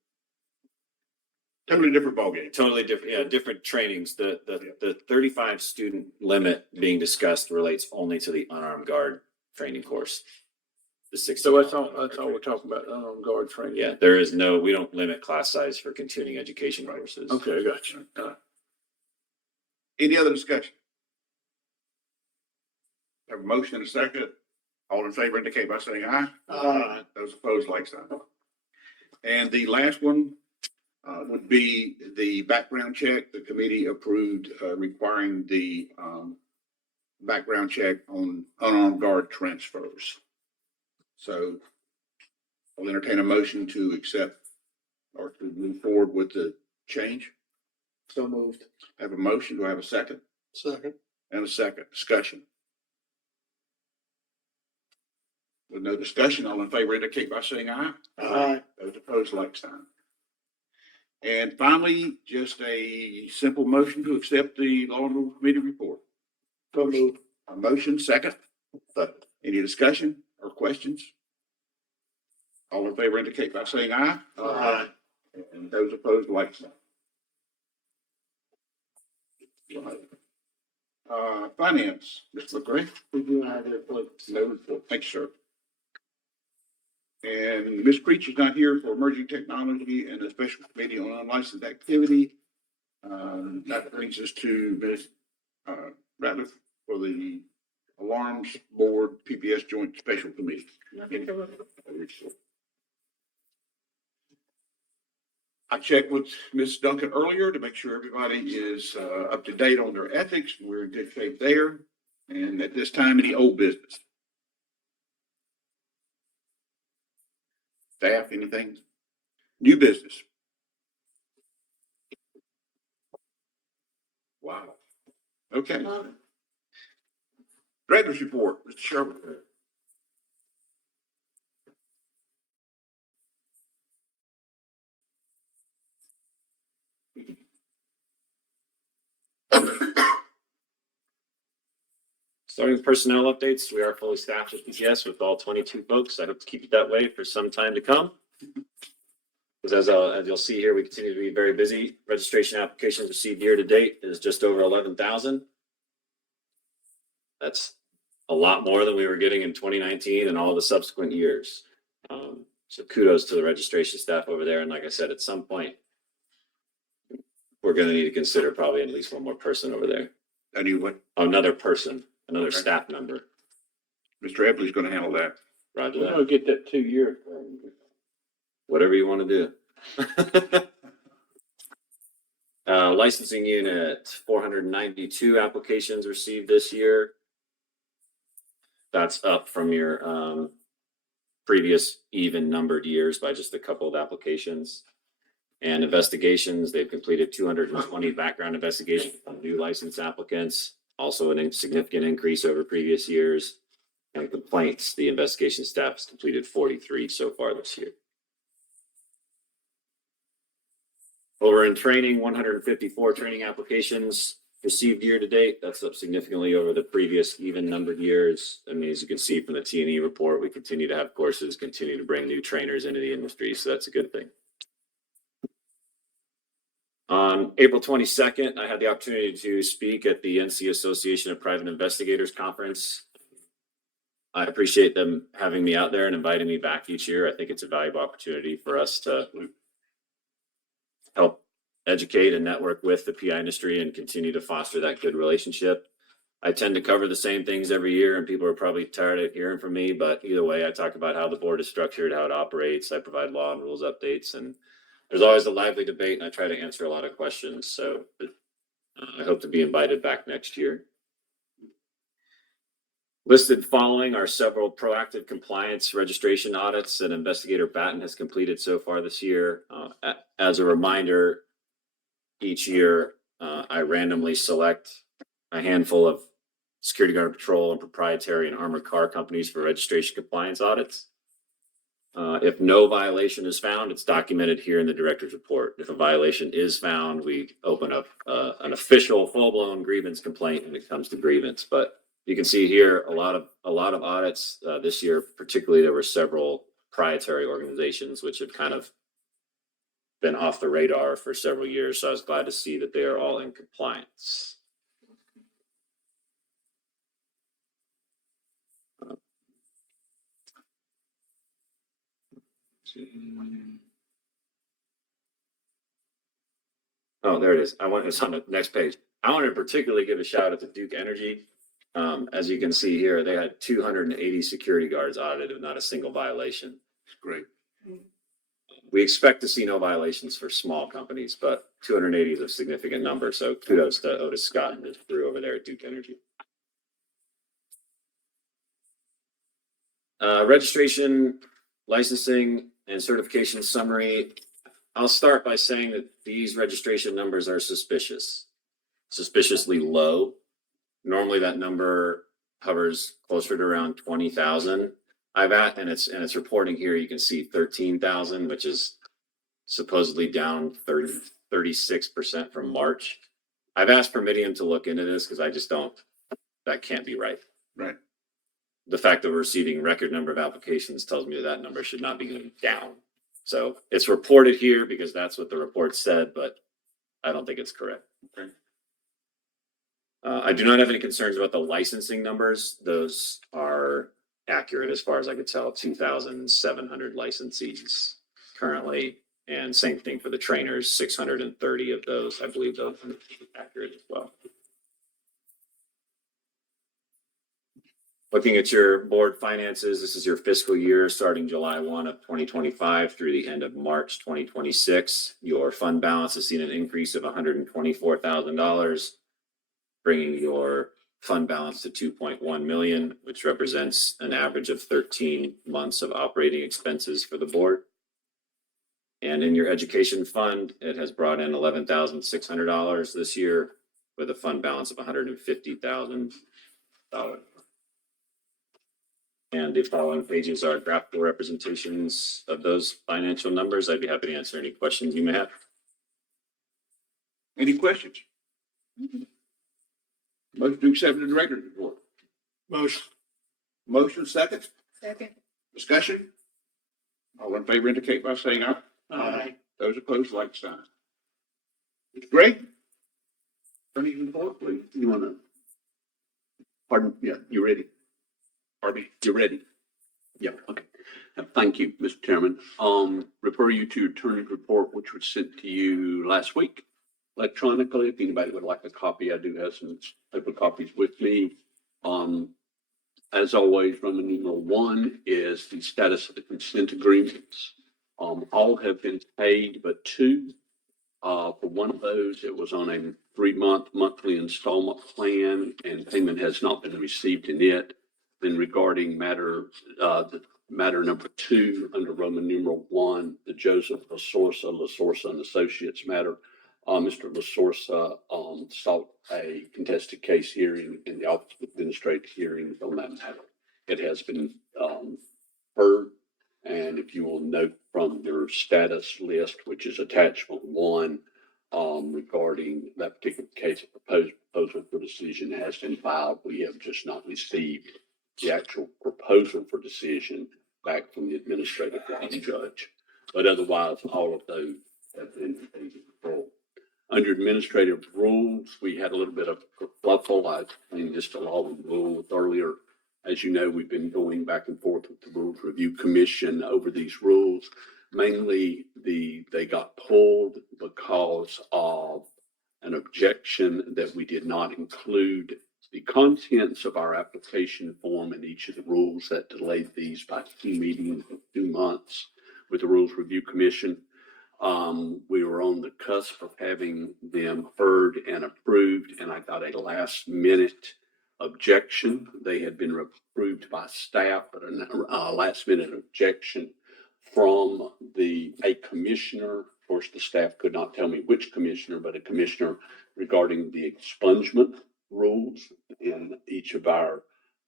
Totally different ballgame. Totally different, yeah, different trainings. The 35 student limit being discussed relates only to the unarmed guard training course. The 60. So that's all we're talking about, unarmed guard training. Yeah, we don't limit class size for continuing education courses. Okay, I got you. Any other discussion? Have a motion and a second. All in favor indicate by saying aye. Aye. Those opposed, like sign. And the last one would be the background check. The committee approved requiring the background check on unarmed guard transfers. So I'll entertain a motion to accept or to move forward with the change. So moved. I have a motion. Do I have a second? Second. And a second. Discussion. With no discussion, all in favor indicate by saying aye. Aye. Those opposed, like sign. And finally, just a simple motion to accept the Law and Rule Committee report. So moved. A motion, second. Any discussion or questions? All in favor indicate by saying aye. Aye. And those opposed, like sign. Finance, Mr. McRae. No report. Thank you, sir. And Ms. Creech is not here for emerging technology and a special committee on unlicensed activity. That brings us to Ms. Ratliff for the Alarms Board PPS Joint Special Committee. I checked with Ms. Duncan earlier to make sure everybody is up to date on their ethics. We're in good shape there. And at this time, any old business? Staff, anything? New business? Wow. Okay. Director's report, Mr. Sherwood. Starting with personnel updates, we are fully staffed at PPS with all 22 folks. I hope to keep it that way for some time to come. Because as you'll see here, we continue to be very busy. Registration applications received year to date is just over 11,000. That's a lot more than we were getting in 2019 and all the subsequent years. So kudos to the registration staff over there. And like I said, at some point, we're going to need to consider probably at least one more person over there. I knew what Another person, another Okay. staff member. Mr. Epley's gonna handle that. Roger We're that. gonna get that 2 year. Whatever you want to do. Licensing unit, 492 applications received this year. That's up from your previous even numbered years by just a couple of applications. And investigations, they've completed 220 background investigations on new license applicants, also a significant increase over previous years. And complaints, the investigation staff has completed 43 so far this year. Over in training, 154 training applications received year to date. That's up significantly over the previous even numbered years. I mean, as you can see from the T&E report, we continue to have courses, continue to bring new trainers into the industry. So that's a good thing. On April 22nd, I had the opportunity to speak at the NC Association of Private Investigators Conference. I appreciate them having me out there and inviting me back each year. I think it's a valuable opportunity for us to help educate and network with the PI industry and continue to foster that good relationship. I tend to cover the same things every year, and people are probably tired of hearing from me, but either way, I talk about how the board is structured, how it operates. I provide law and rules updates, and there's always a lively debate, and I try to answer a lot of questions. So I hope to be invited back next year. Listed following are several proactive compliance registration audits that Investigator Batten has completed so far this year. As a reminder, each year I randomly select a handful of security guard patrol and proprietary and armored car companies for registration compliance audits. If no violation is found, it's documented here in the director's report. If a violation is found, we open up an official full-blown grievance complaint when it comes to grievance. But you can see here a lot of audits this year. Particularly, there were several proprietary organizations which have kind of been off the radar for several years, so I was glad to see that they are all in compliance. Oh, there it is. It's on the next page. I want to particularly give a shout out to Duke Energy. As you can see here, they had 280 security guards audited, not a single violation. Great. We expect to see no violations for small companies, but 280 is a significant number. So kudos to Otis Scott and his crew over there at Duke Energy. Registration, licensing, and certification summary. I'll start by saying that these registration numbers are suspiciously low. Normally that number hovers closer to around 20,000. And it's reporting here, you can see 13,000, which is supposedly down 36% from March. I've asked Permitium to look into this because that can't be right. Right. The fact that we're receiving record number of applications tells me that number should not be going down. So it's reported here because that's what the report said, but I don't think it's correct. Okay. I do not have any concerns about the licensing numbers. Those are accurate as far as I could tell. 2,700 licensees currently, and same thing for the trainers, 630 of those. I believe those are accurate as well. Looking at your board finances, this is your fiscal year starting July 1 of 2025 through the end of March 2026. Your fund balance has seen an increase of $124,000, bringing your fund balance to $2.1 million, which represents an average of 13 months of operating expenses for the board. And in your education fund, it has brought in $11,600 this year with a fund balance of $150,000. And the following pages are graphical representations of those financial numbers. I'd be happy to answer any questions you may have. Any questions? Motion to accept the director's report. Motion. Motion second. Second. Discussion. All in favor indicate by saying aye. Aye. Those opposed, like sign. Mr. Gray? Attorney's report, please. You want to? Pardon? Yeah, you ready? Pardon me. You're ready? Yeah, okay. Thank you, Mr. Chairman. Refer you to attorney's report, which was sent to you last week electronically. If anybody would like a copy, I do have some paper copies with me. As always, Roman numeral 1 is the status of the consent agreements. All have been paid, but 2. For one of those, it was on a 3-month monthly installment plan, and payment has not been received in it. Then regarding the matter number 2 under Roman numeral 1, the Joseph LaSorsa and Associates matter, Mr. LaSorsa sought a contested case hearing in the Office of Administrative Hearings on that matter. It has been heard, and if you will note from your status list, which is attachment 1, regarding that particular case, a proposal for decision has been filed. We have just not received the actual proposal for decision back from the administrative law judge. But otherwise, all of those have been paid in full. Under administrative rules, we had a little bit of kerfuffle. I explained just a lot of rules earlier. As you know, we've been going back and forth with the Rules Review Commission over these rules. Mainly, they got pulled because of an objection that we did not include the contents of our application form in each of the rules. That delayed these by 2 meetings of 2 months with the Rules Review Commission. We were on the cusp of having them heard and approved, and I got a last minute objection. They had been approved by staff, but a last minute objection from a commissioner. Of course, the staff could not tell me which commissioner, but a commissioner regarding the expungement rules in each of our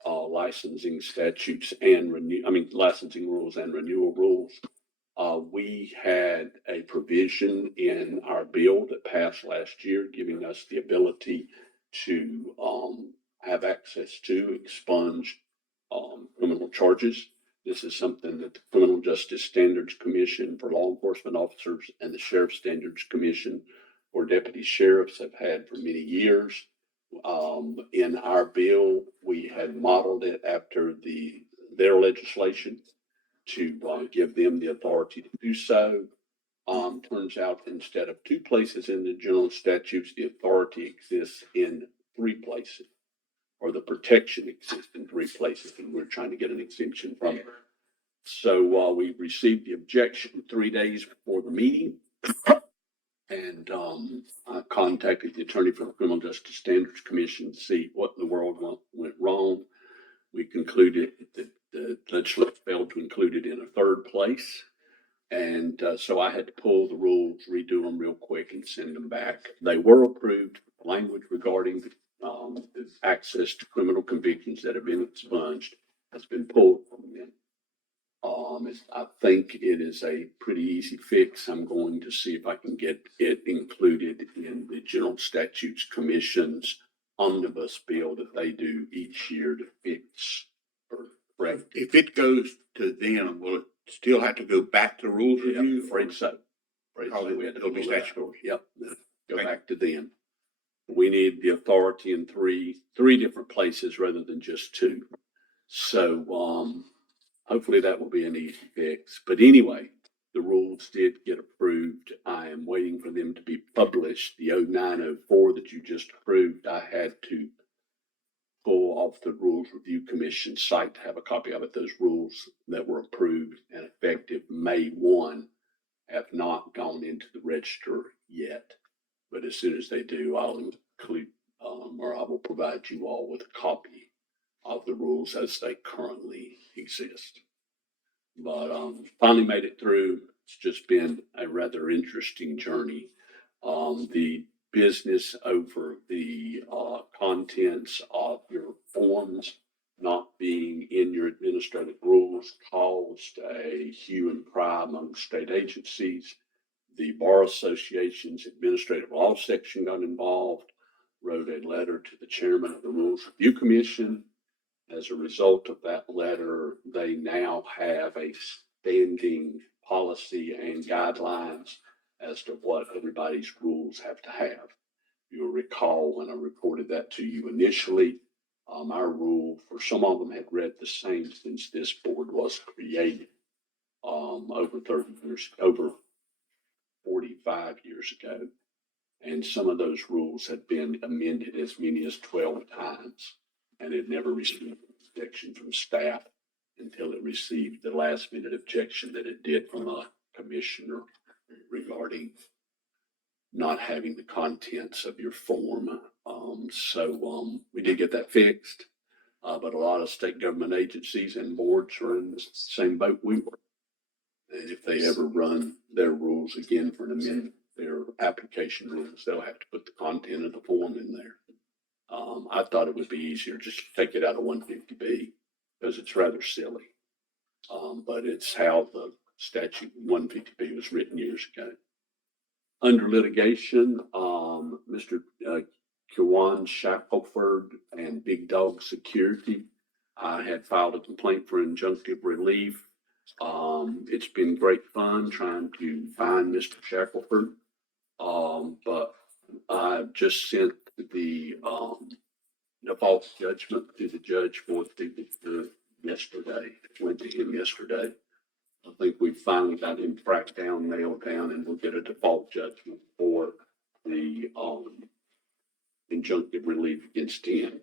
licensing statutes and licensing rules and renewal rules. We had a provision in our bill that passed last year, giving us the ability to have access to expunge criminal charges. This is something that the Criminal Justice Standards Commission for law enforcement officers and the Sheriff Standards Commission for deputy sheriffs have had for many years. In our bill, we had modeled it after their legislation to give them the authority to do so. Turns out instead of 2 places in the general statutes, the authority exists in 3 places, or the protection exists in 3 places, and we're trying to get an exemption from it. So we received the objection 3 days before the meeting. And I contacted the attorney for the Criminal Justice Standards Commission to see what in the world went wrong. We concluded that the legislature failed to include it in a 3rd place. And so I had to pull the rules, redo them real quick and send them back. They were approved. Language regarding the access to criminal convictions that have been expunged has been pulled from them. I think it is a pretty easy fix. I'm going to see if I can get it included in the General Statutes Commission's omnibus bill that they do each year to fix or correct. If it goes to them, will it still have to go back to rules Yeah, review? afraid so. Probably We had to it'll be pull that. statutory. Yep, go Okay. back to them. We need the authority in three different places rather than just 2. So, hopefully that will be an easy fix. But anyway, the rules did get approved. I am waiting for them to be published. The 0904 that you just approved, I had to pull off the Rules Review Commission site to have a copy of it. Those rules that were approved and effective May 1 have not gone into the register yet. But as soon as they do, I'll include, or I will provide you all with a copy of the rules as they currently exist. But finally made it through. It's just been a rather interesting journey. The business over the contents of your forms not being in your administrative rules caused a hue and cry among state agencies. The Bar Association's Administrative Law Section got involved, wrote a letter to the chairman of the Rules Review Commission. As a result of that letter, they now have a standing policy and guidelines as to what everybody's rules have to have. You'll recall when I reported that to you initially, our rule for some of them had read the same since this board was created over 45 years ago. And some of those rules had been amended as many as 12 times and it never received objection from staff until it received the last minute objection that it did from a commissioner regarding not having the contents of your form. So we did get that fixed, but a lot of state government agencies and boards are in the same boat we were. And if they ever run their rules again for an amendment, their application rules, they'll have to put the content of the form in there. I thought it would be easier just to take it out of 150B because it's rather silly. But it's how the statute 150B was written years ago. Under litigation, Mr. Kiwan Shackelford and Big Dog Security, I had filed a complaint for injunctive relief. It's been great fun trying to find Mr. Shackelford. But I just sent the default judgment to the judge for yesterday. Went to him yesterday. I think we finally got him tracked down, nailed down, and we'll get a default judgment for the injunctive relief against him.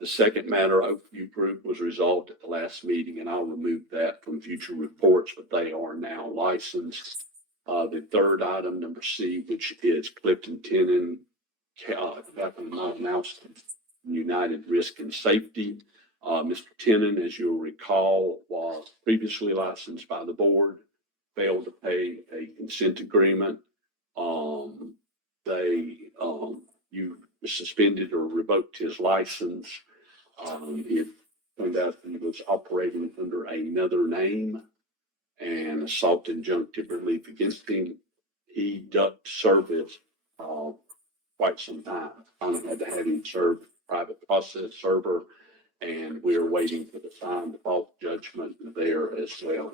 The second matter, Oakview Group, was resolved at the last meeting, and I'll remove that from future reports, but they are now licensed. The third item, number C, which is Clifton Tenon, United Risk and Safety. Mr. Tenon, as you'll recall, was previously licensed by the board, failed to pay a consent agreement. You suspended or revoked his license. It turned out he was operating under another name and assault injunctive relief against him. He ducked service quite some time. I had to have him serve private process server, And we're waiting for the signed default judgment there as well.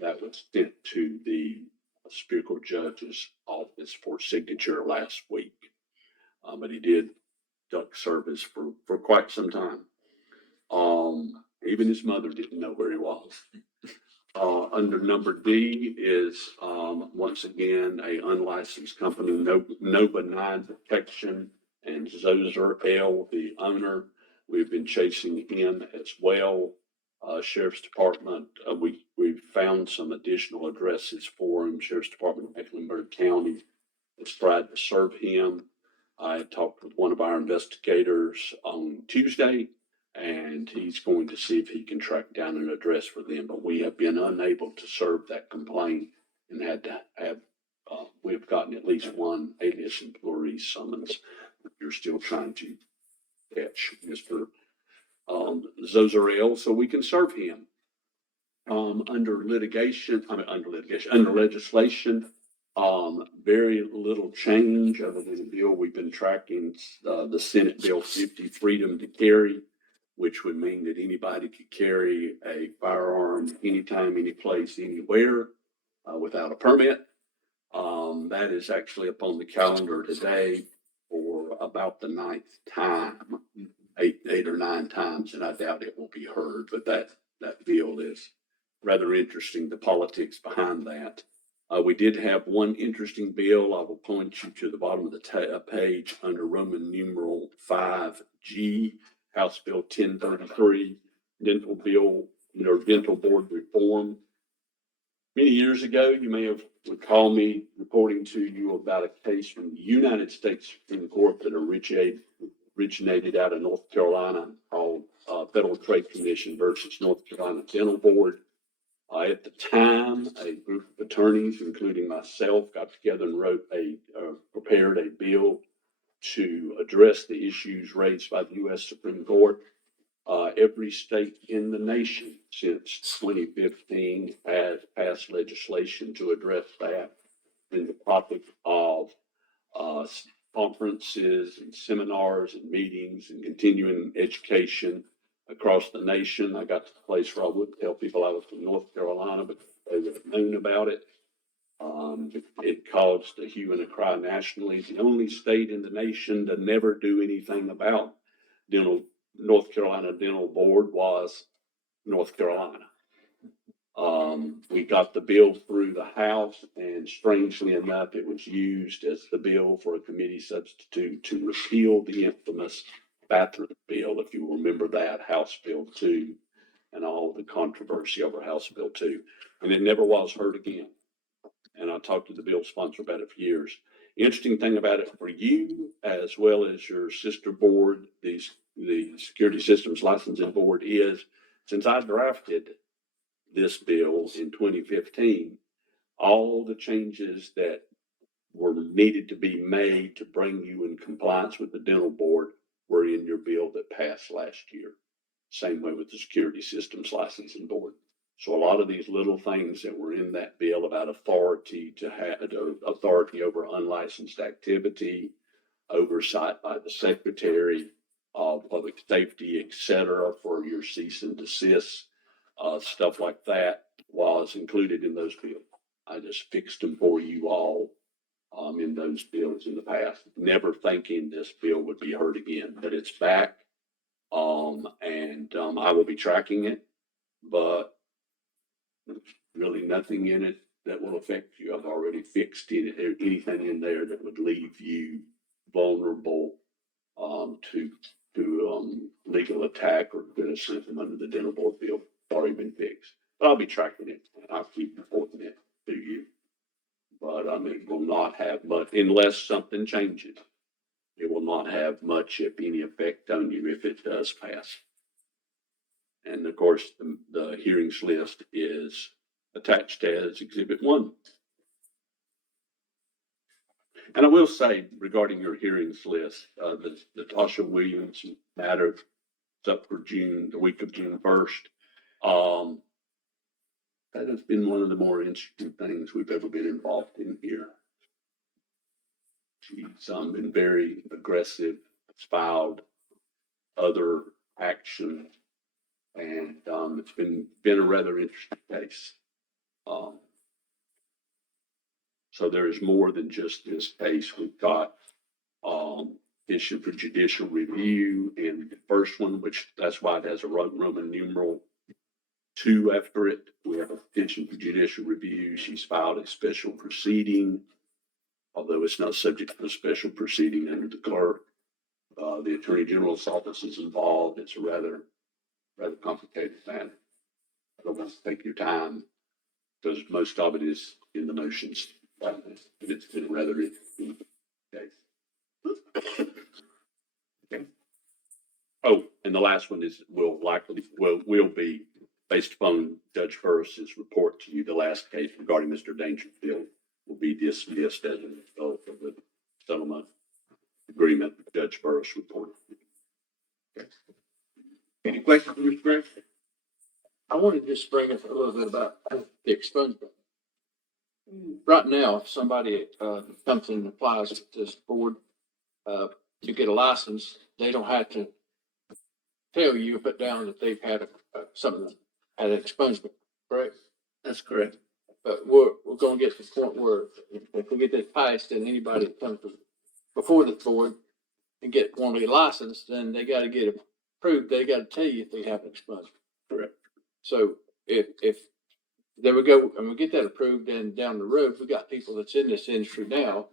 That was sent to the Superior Court Judge's office for signature last week. But he did duck service for quite some time. Even his mother didn't know where he was. Under number D is, once again, a unlicensed company, Nova 9 Protection, and Zoser L, the owner. We've been chasing him as well. Sheriff's Department, we've found some additional addresses for him. Sheriff's Department of Mecklenburg County has tried to serve him. I talked with one of our investigators on Tuesday, and he's going to see if he can track down an address for them. But we have been unable to serve that complaint and had to have, we've gotten at least one alias employee summons. You're still trying to catch Mr. Zozarel so we can serve him. Under legislation, very little change other than the bill we've been tracking, the Senate Bill 50, Freedom to Carry, which would mean that anybody could carry a firearm anytime, any place, anywhere, without a permit. That is actually upon the calendar today for about the 9th time, eight or nine times, and I doubt it will be heard, but that bill is rather interesting, the politics behind that. We did have one interesting bill. I will point you to the bottom of the page under Roman numeral 5G, House Bill 1033, dental bill, dental board reform. Many years ago, you may have recalled me reporting to you about a case from the United States Supreme Court that originated out of North Carolina called Federal Trade Commission versus North Carolina Dental Board. At the time, a group of attorneys, including myself, got together and prepared a bill to address the issues raised by the U.S. Supreme Court. Every state in the nation since 2015 has passed legislation to address that. In the topic of conferences and seminars and meetings and continuing education across the nation. I got to the place where I wouldn't tell people I was from North Carolina, but they would have known about it. It caused a hue and a cry nationally. The only state in the nation to never do anything about North Carolina Dental Board was North Carolina. We got the bill through the House, and strangely enough, it was used as the bill for a committee substitute to repeal the infamous bathroom bill, if you remember that, House Bill 2, and all the controversy over House Bill 2. And it never was heard again. And I talked to the bill sponsor about it for years. Interesting thing about it for you, as well as your sister board, the Security Systems Licensing Board, is since I drafted this bill in 2015, all the changes that were needed to be made to bring you in compliance with the dental board were in your bill that passed last year. Same way with the Security Systems Licensing Board. So a lot of these little things that were in that bill about authority over unlicensed activity, oversight by the Secretary of Public Safety, etc., for your cease and desist, stuff like that was included in those bills. I just fixed them for you all in those bills in the past, never thinking this bill would be heard again, but it's back. I will be tracking it, but really nothing in it that will affect you. I've already fixed anything in there that would leave you vulnerable to legal attack or criticism under the dental board bill. It's already been fixed, but I'll be tracking it and I'll keep reporting it to you. But it will not have much, unless something changes. It will not have much, if any, effect on you if it does pass. And of course, the hearings list is attached as Exhibit 1. And I will say, regarding your hearings list, the Tasha Williams matter is up for June, the week of June 1st. That has been one of the more interesting things we've ever been involved in here. She's been very aggressive, filed other action And, it's been a rather interesting case. So there is more than just this case. We've got, issue for judicial review and the first one, which that's why it has a Roman numeral 2 after it. We have a petition for judicial review. She's filed a special proceeding, although it's not subject to a special proceeding under the clerk. The Attorney General's office is involved. It's a rather complicated matter. I don't want to take your time because most of it is in the motions. But it's been a rather interesting case. Okay. Oh, and the last one is will be based upon Judge Ferris's report to you. The last case regarding Mr. Dangerfield will be dismissed as a result of the settlement agreement Judge Ferris reported. Okay. Any questions, Mr. Grant? I wanted to just bring up a little bit about the expungement. Right now, if somebody comes and applies to this board to get a license, they don't have to tell you, put down that they've had something, had an expungement, correct? That's correct. But we're gonna get to the point where if we get this passed, then anybody that comes before the board and want to get licensed, then they gotta get it approved. They gotta tell you if they have an expungement. Correct. So if there we go, and we get that approved, then down the road, we got people that's in this industry now,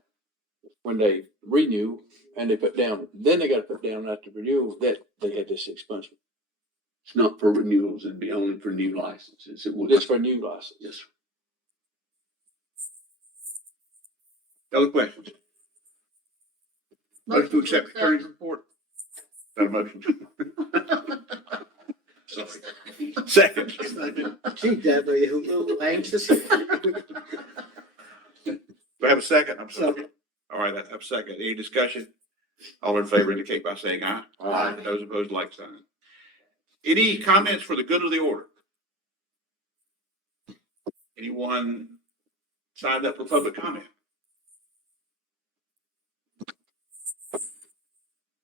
when they renew and they put down, then they gotta put down at the renewal that they had this expungement. It's not for renewals. It'd be only for new licenses. It would. Just for a new license. Yes, sir. Other questions? Motion to accept the attorney's report. Not a motion. Sorry. Second. Gee, Deborah, you a little anxious? Do I have a second? I'm sorry. All right, I have a second. Any discussion? All in favor indicate by saying aye. Aye. Those opposed, like sign. Any comments for the good of the order? Anyone signed up for public comment?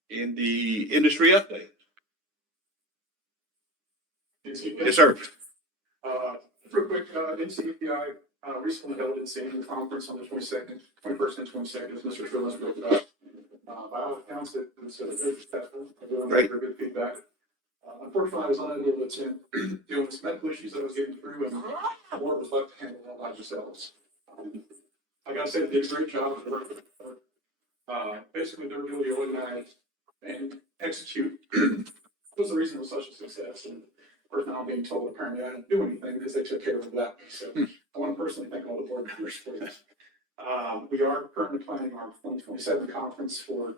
In the industry update? Yes, sir. Real quick, NCPPI recently held its annual conference on the 21st and 22nd, as Mr. Trillis spoke about. By all accounts, it was very successful. Everyone Great. had very good feedback. Unfortunately, I was unable to attend, dealing with some medical issues that I was getting through, and more was left to handle all by yourselves. I gotta say, they did a great job of working. Basically, they're really organized and execute. Was the reason it was such a success. And first now I'm being told apparently I didn't do anything because they took care of that. So I want to personally thank all the board members for this. We are currently planning our 2027 conference for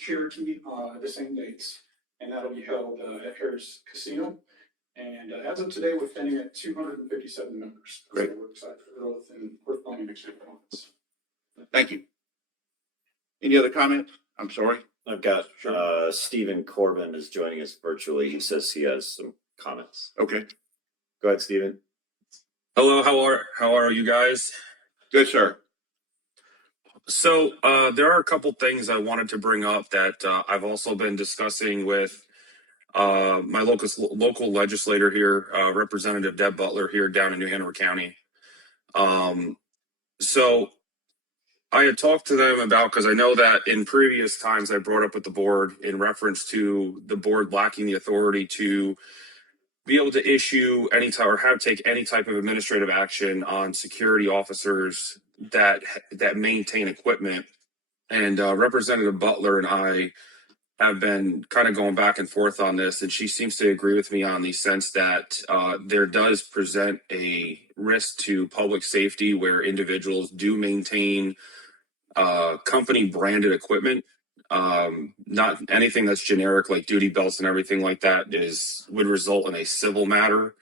Cherokee, the same dates, and that'll be held at Harris Casino. And as of today, we're standing at 257 members. Great. So we're excited for growth and we're planning next year conference. Thank you. Any other comments? I'm sorry. I've got, Stephen Corbin is joining us virtually. He says he has some comments. Okay. Go ahead, Stephen. Hello, how are you guys? Good, sir. So there are a couple things I wanted to bring up that I've also been discussing with my local legislator here, Representative Deb Butler here down in New Hanover County. So I had talked to them about, because I know that in previous times I brought up with the board in reference to the board lacking the authority to be able to issue any type or take any type of administrative action on security officers that maintain equipment. And Representative Butler and I have been kind of going back and forth on this, and she seems to agree with me on the sense that there does present a risk to public safety where individuals do maintain company branded equipment. Not anything that's generic like duty belts and everything like that would result in a civil matter.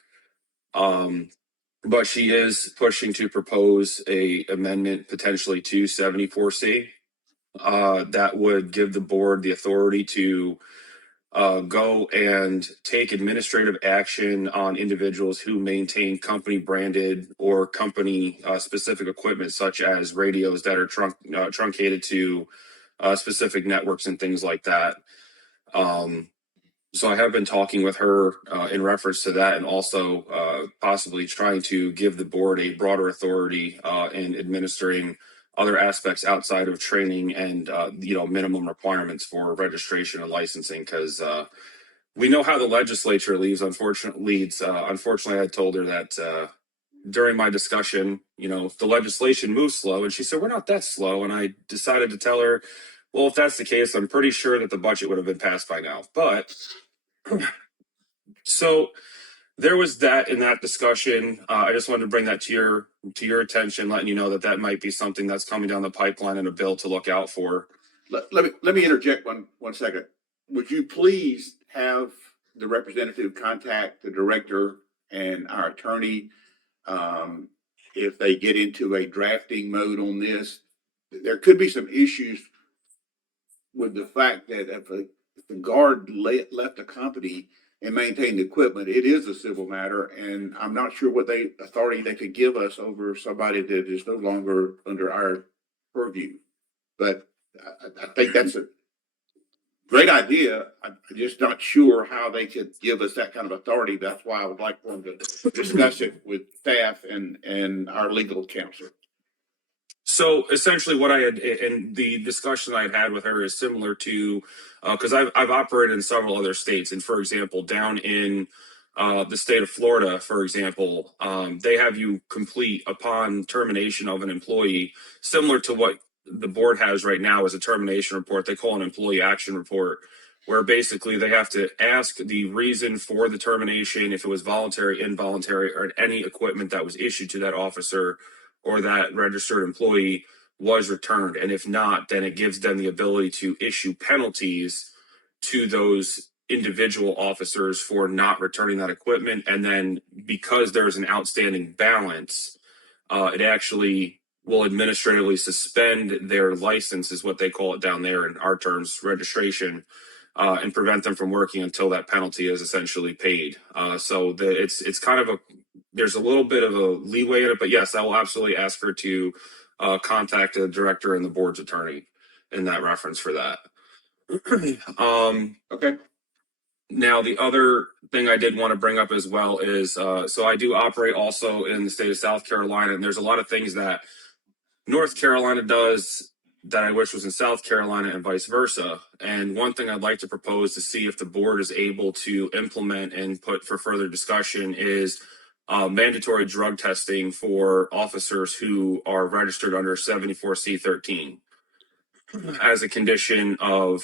But she is pushing to propose a amendment potentially to 74C that would give the board the authority to go and take administrative action on individuals who maintain company branded or company specific equipment, such as radios that are truncated to specific networks and things like that. So I have been talking with her in reference to that, and also possibly trying to give the board a broader authority in administering other aspects outside of training and minimum requirements for registration and licensing, because we know how the legislature leads. Unfortunately, I told her that during my discussion, the legislation moves slow, and she said, we're not that slow. And I decided to tell her, well, if that's the case, I'm pretty sure that the budget would have been passed by now. But so there was that in that discussion. I just wanted to bring that to your attention, letting you know that that might be something that's coming down the pipeline and a bill to look out for. Let me interject one second. Would you please have the representative contact the director and our attorney if they get into a drafting mode on this? There could be some issues with the fact that if the guard left a company and maintained the equipment, it is a civil matter, and I'm not sure what authority they could give us over somebody that is no longer under our purview. But I think that's a great idea. I'm just not sure how they could give us that kind of authority. That's why I would like for them to discuss it with staff and our legal counsel. So essentially what I had, and the discussion I had with her is similar to, because I've operated in several other states. And for example, down in the state of Florida, for example, they have you complete upon termination of an employee, similar to what the board has right now as a termination report. They call an employee action report, where basically they have to ask the reason for the termination, if it was voluntary, involuntary, or any equipment that was issued to that officer or that registered employee was returned. And if not, then it gives them the ability to issue penalties to those individual officers for not returning that equipment. And then because there's an outstanding balance, it actually will administratively suspend their license, is what they call it down there in our terms, registration, and prevent them from working until that penalty is essentially paid. So it's kind of there's a little bit of a leeway in it, but yes, I will absolutely ask her to contact the director and the board's attorney in that reference for that. Okay. Now, the other thing I did want to bring up as well is, so I do operate also in the state of South Carolina, and there's a lot of things that North Carolina does that I wish was in South Carolina and vice versa. And one thing I'd like to propose to see if the board is able to implement and put for further discussion is mandatory drug testing for officers who are registered under 74C13 as a condition of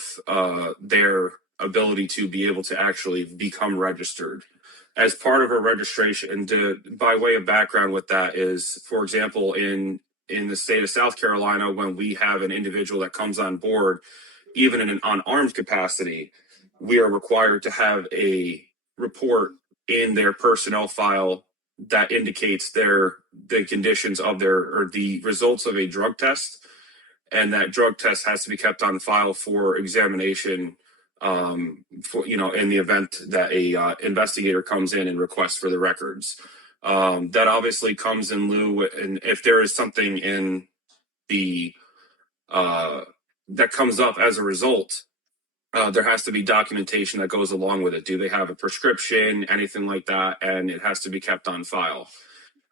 their ability to be able to actually become registered. As part of a registration, and by way of background with that is, for example, in the state of South Carolina, when we have an individual that comes on board, even in an unarmed capacity, we are required to have a report in their personnel file that indicates the conditions of or the results of a drug test, and that drug test has to be kept on file for examination for in the event that a investigator comes in and requests for the records. That obviously comes in lieu, and if there is something in the that comes up as a result, there has to be documentation that goes along with it. Do they have a prescription, anything like that? And it has to be kept on file.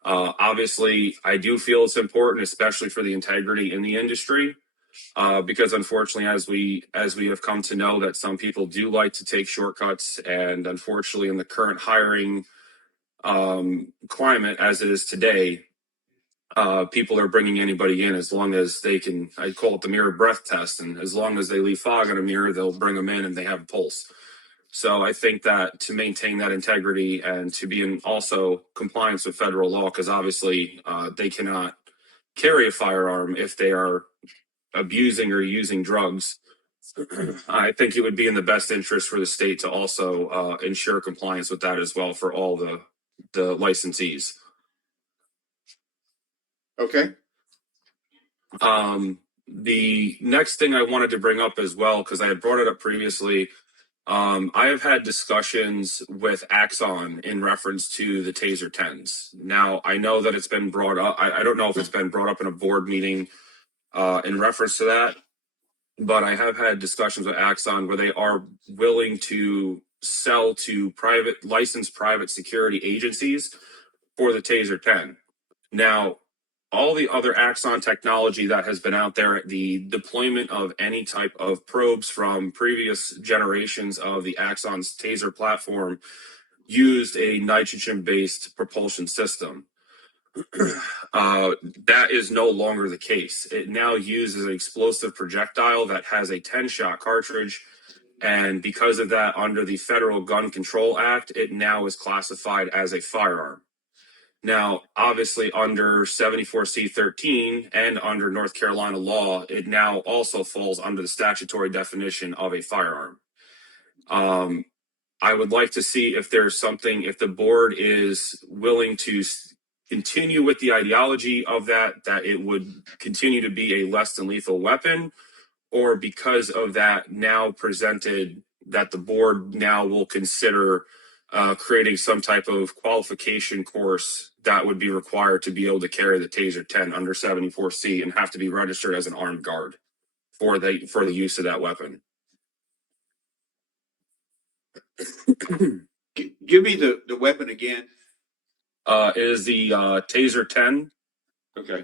Obviously, I do feel it's important, especially for the integrity in the industry, because unfortunately, as we have come to know, that some people do like to take shortcuts, and unfortunately, in the current hiring climate as it is today, people are bringing anybody in as long as they can. I call it the mirror breath test, and as long as they leave fog in a mirror, they'll bring them in and they have a pulse. So I think that to maintain that integrity and to be in also compliance with federal law, because obviously they cannot carry a firearm if they are abusing or using drugs. I think it would be in the best interest for the state to also ensure compliance with that as well for all the licensees. Okay. The next thing I wanted to bring up as well, because I had brought it up previously, I have had discussions with Axon in reference to the Taser 10s. Now, I know that it's been brought up. I don't know if it's been brought up in a board meeting in reference to that, but I have had discussions with Axon where they are willing to sell to licensed private security agencies for the Taser 10. Now, all the other Axon technology that has been out there, the deployment of any type of probes from previous generations of the Axon's Taser platform used a nitrogen-based propulsion system. That is no longer the case. It now uses an explosive projectile that has a 10-shot cartridge, and because of that, under the Federal Gun Control Act, it now is classified as a firearm. Now, obviously, under 74C13 and under North Carolina law, it now also falls under the statutory definition of a firearm. I would like to see if there's something, if the board is willing to continue with the ideology of that it would continue to be a less than lethal weapon, or because of that now presented, that the board now will consider creating some type of qualification course that would be required to be able to carry the Taser 10 under 74C and have to be registered as an armed guard for the use of that weapon. Give me the weapon again. It is the Taser 10. Okay.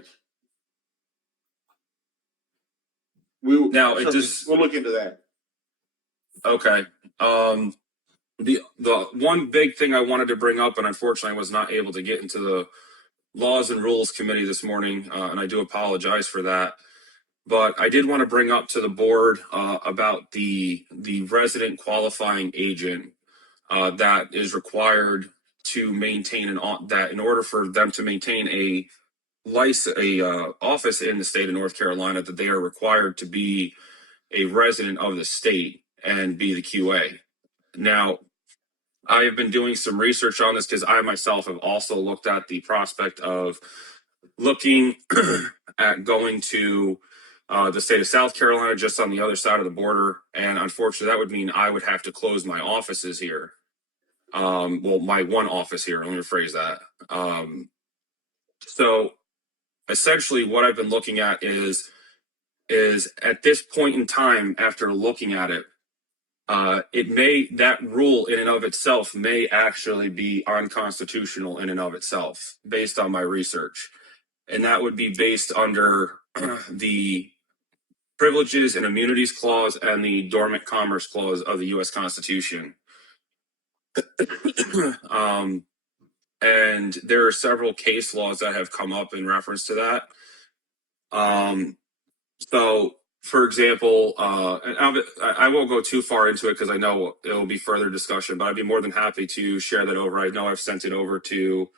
We'll We'll look into that. Okay. The one big thing I wanted to bring up, and unfortunately I was not able to get into the Laws and Rules Committee this morning, and I do apologize for that. But I did want to bring up to the board about the resident qualifying agent that is required to maintain that in order for them to maintain a office in the state of North Carolina, that they are required to be a resident of the state and be the QA. Now, I have been doing some research on this because I myself have also looked at the prospect of looking at going to the state of South Carolina, just on the other side of the border. And unfortunately, that would mean I would have to close my offices here. Well, my one office here, let me rephrase that. So essentially what I've been looking at is at this point in time, after looking at it, that rule in and of itself may actually be unconstitutional in and of itself, based on my research. And that would be based under the Privileges and Immunities Clause and the Dormant Commerce Clause of the U.S. Constitution. And there are several case laws that have come up in reference to that. So, for example, and I won't go too far into it because I know it will be further discussion, but I'd be more than happy to share that over. I know I've sent it over to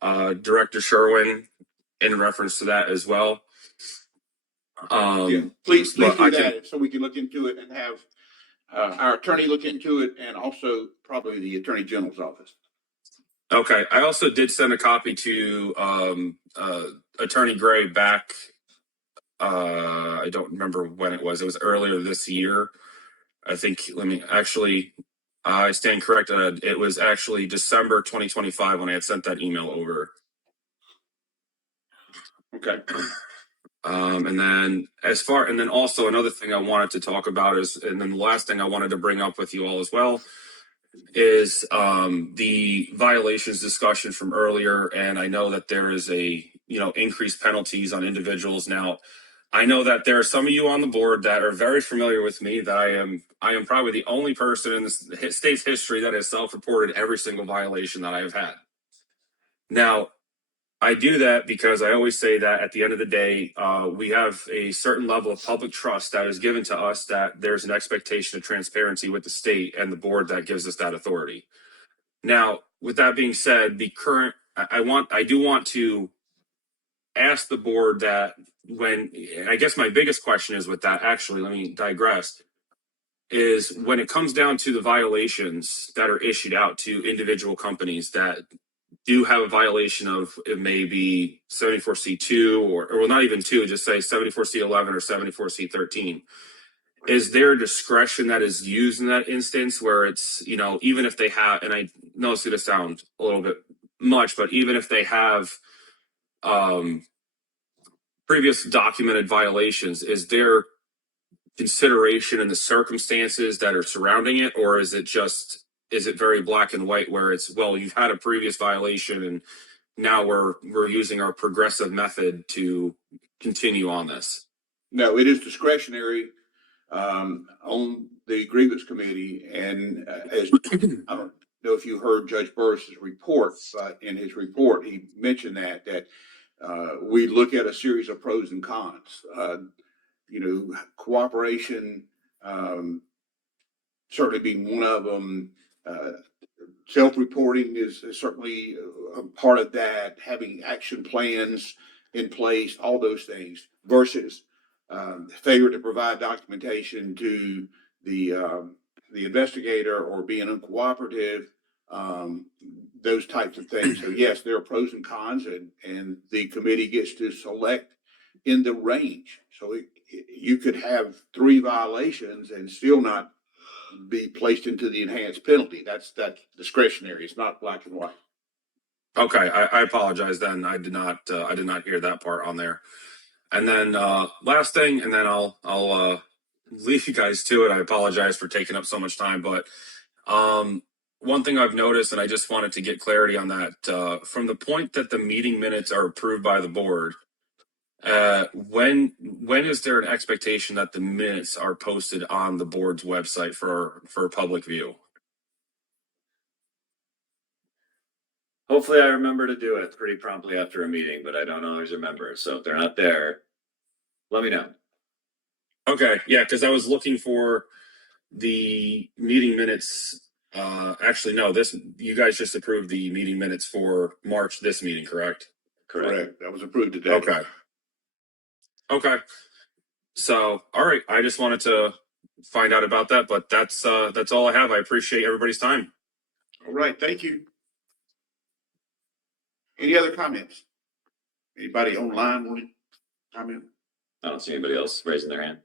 Director Sherwin in reference to that as well. Please do that so we can look into it and have our attorney look into it, and also probably the Attorney General's office. Okay. I also did send a copy to Attorney Gray back. I don't remember when it was. It was earlier this year. I think, I stand corrected. It was actually December 2025 when I had sent that email over. Okay. And then also another thing I wanted to talk about and then the last thing I wanted to bring up with you all as well is the violations discussion from earlier. And I know that there is increased penalties on individuals. Now, I know that there are some of you on the board that are very familiar with me, that I am probably the only person in the state's history that has self-reported every single violation that I have had. Now, I do that because I always say that at the end of the day, we have a certain level of public trust that is given to us, that there's an expectation of transparency with the state and the board that gives us that authority. Now, with that being said, I do want to ask the board that I guess my biggest question is with that, actually, let me digress, is when it comes down to the violations that are issued out to individual companies that do have a violation of, it may be 74C2 or well, not even 2, just say 74C11 or 74C13. Is there discretion that is used in that instance where it's, even if they have, and I know it's going to sound a little bit much, but even if they have previous documented violations, is there consideration in the circumstances that are surrounding it, or is it just is it very black and white where it's, well, you've had a previous violation and now we're using our progressive method to continue on this? No, it is discretionary, on the grievance committee. And as I don't know if you heard Judge Burris's report, but in his report, he mentioned that we look at a series of pros and cons. Cooperation, certainly being one of them. Self-reporting is certainly a part of that, having action plans in place, all those things, versus failure to provide documentation to the investigator or being uncooperative, those types of things. So yes, there are pros and cons, and the committee gets to select in the range. So you could have 3 violations and still not be placed into the enhanced penalty. That's discretionary. It's not black and white. Okay, I apologize then. I did not hear that part on there. And then last thing, and then I'll leave you guys to it. I apologize for taking up so much time, but one thing I've noticed, and I just wanted to get clarity on that, from the point that the meeting minutes are approved by the board, when is there an expectation that the minutes are posted on the board's website for public view? Hopefully I remember to do it pretty promptly after a meeting, but I don't always remember. So if they're not there, let me know. Okay, yeah, because I was looking for the meeting minutes. Actually, no, you guys just approved the meeting minutes for March, this meeting, correct? Correct. That was approved today. Okay. So, all right, I just wanted to find out about that, but that's all I have. I appreciate everybody's time. All right. Thank you. Any other comments? Anybody online want to comment? I don't see anybody else raising their hand.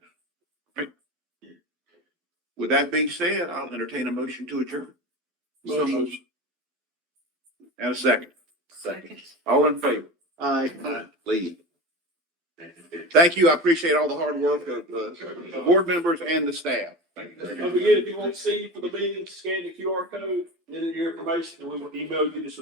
With that being said, I'll entertain a motion to adjourn. Motion. And a second. Second. All in favor? Aye. Lee. Thank you. I appreciate all the hard work of the board members and the staff. Don't forget, if you want to see you for the meeting, scan the QR code, enter your information, and we will email you this.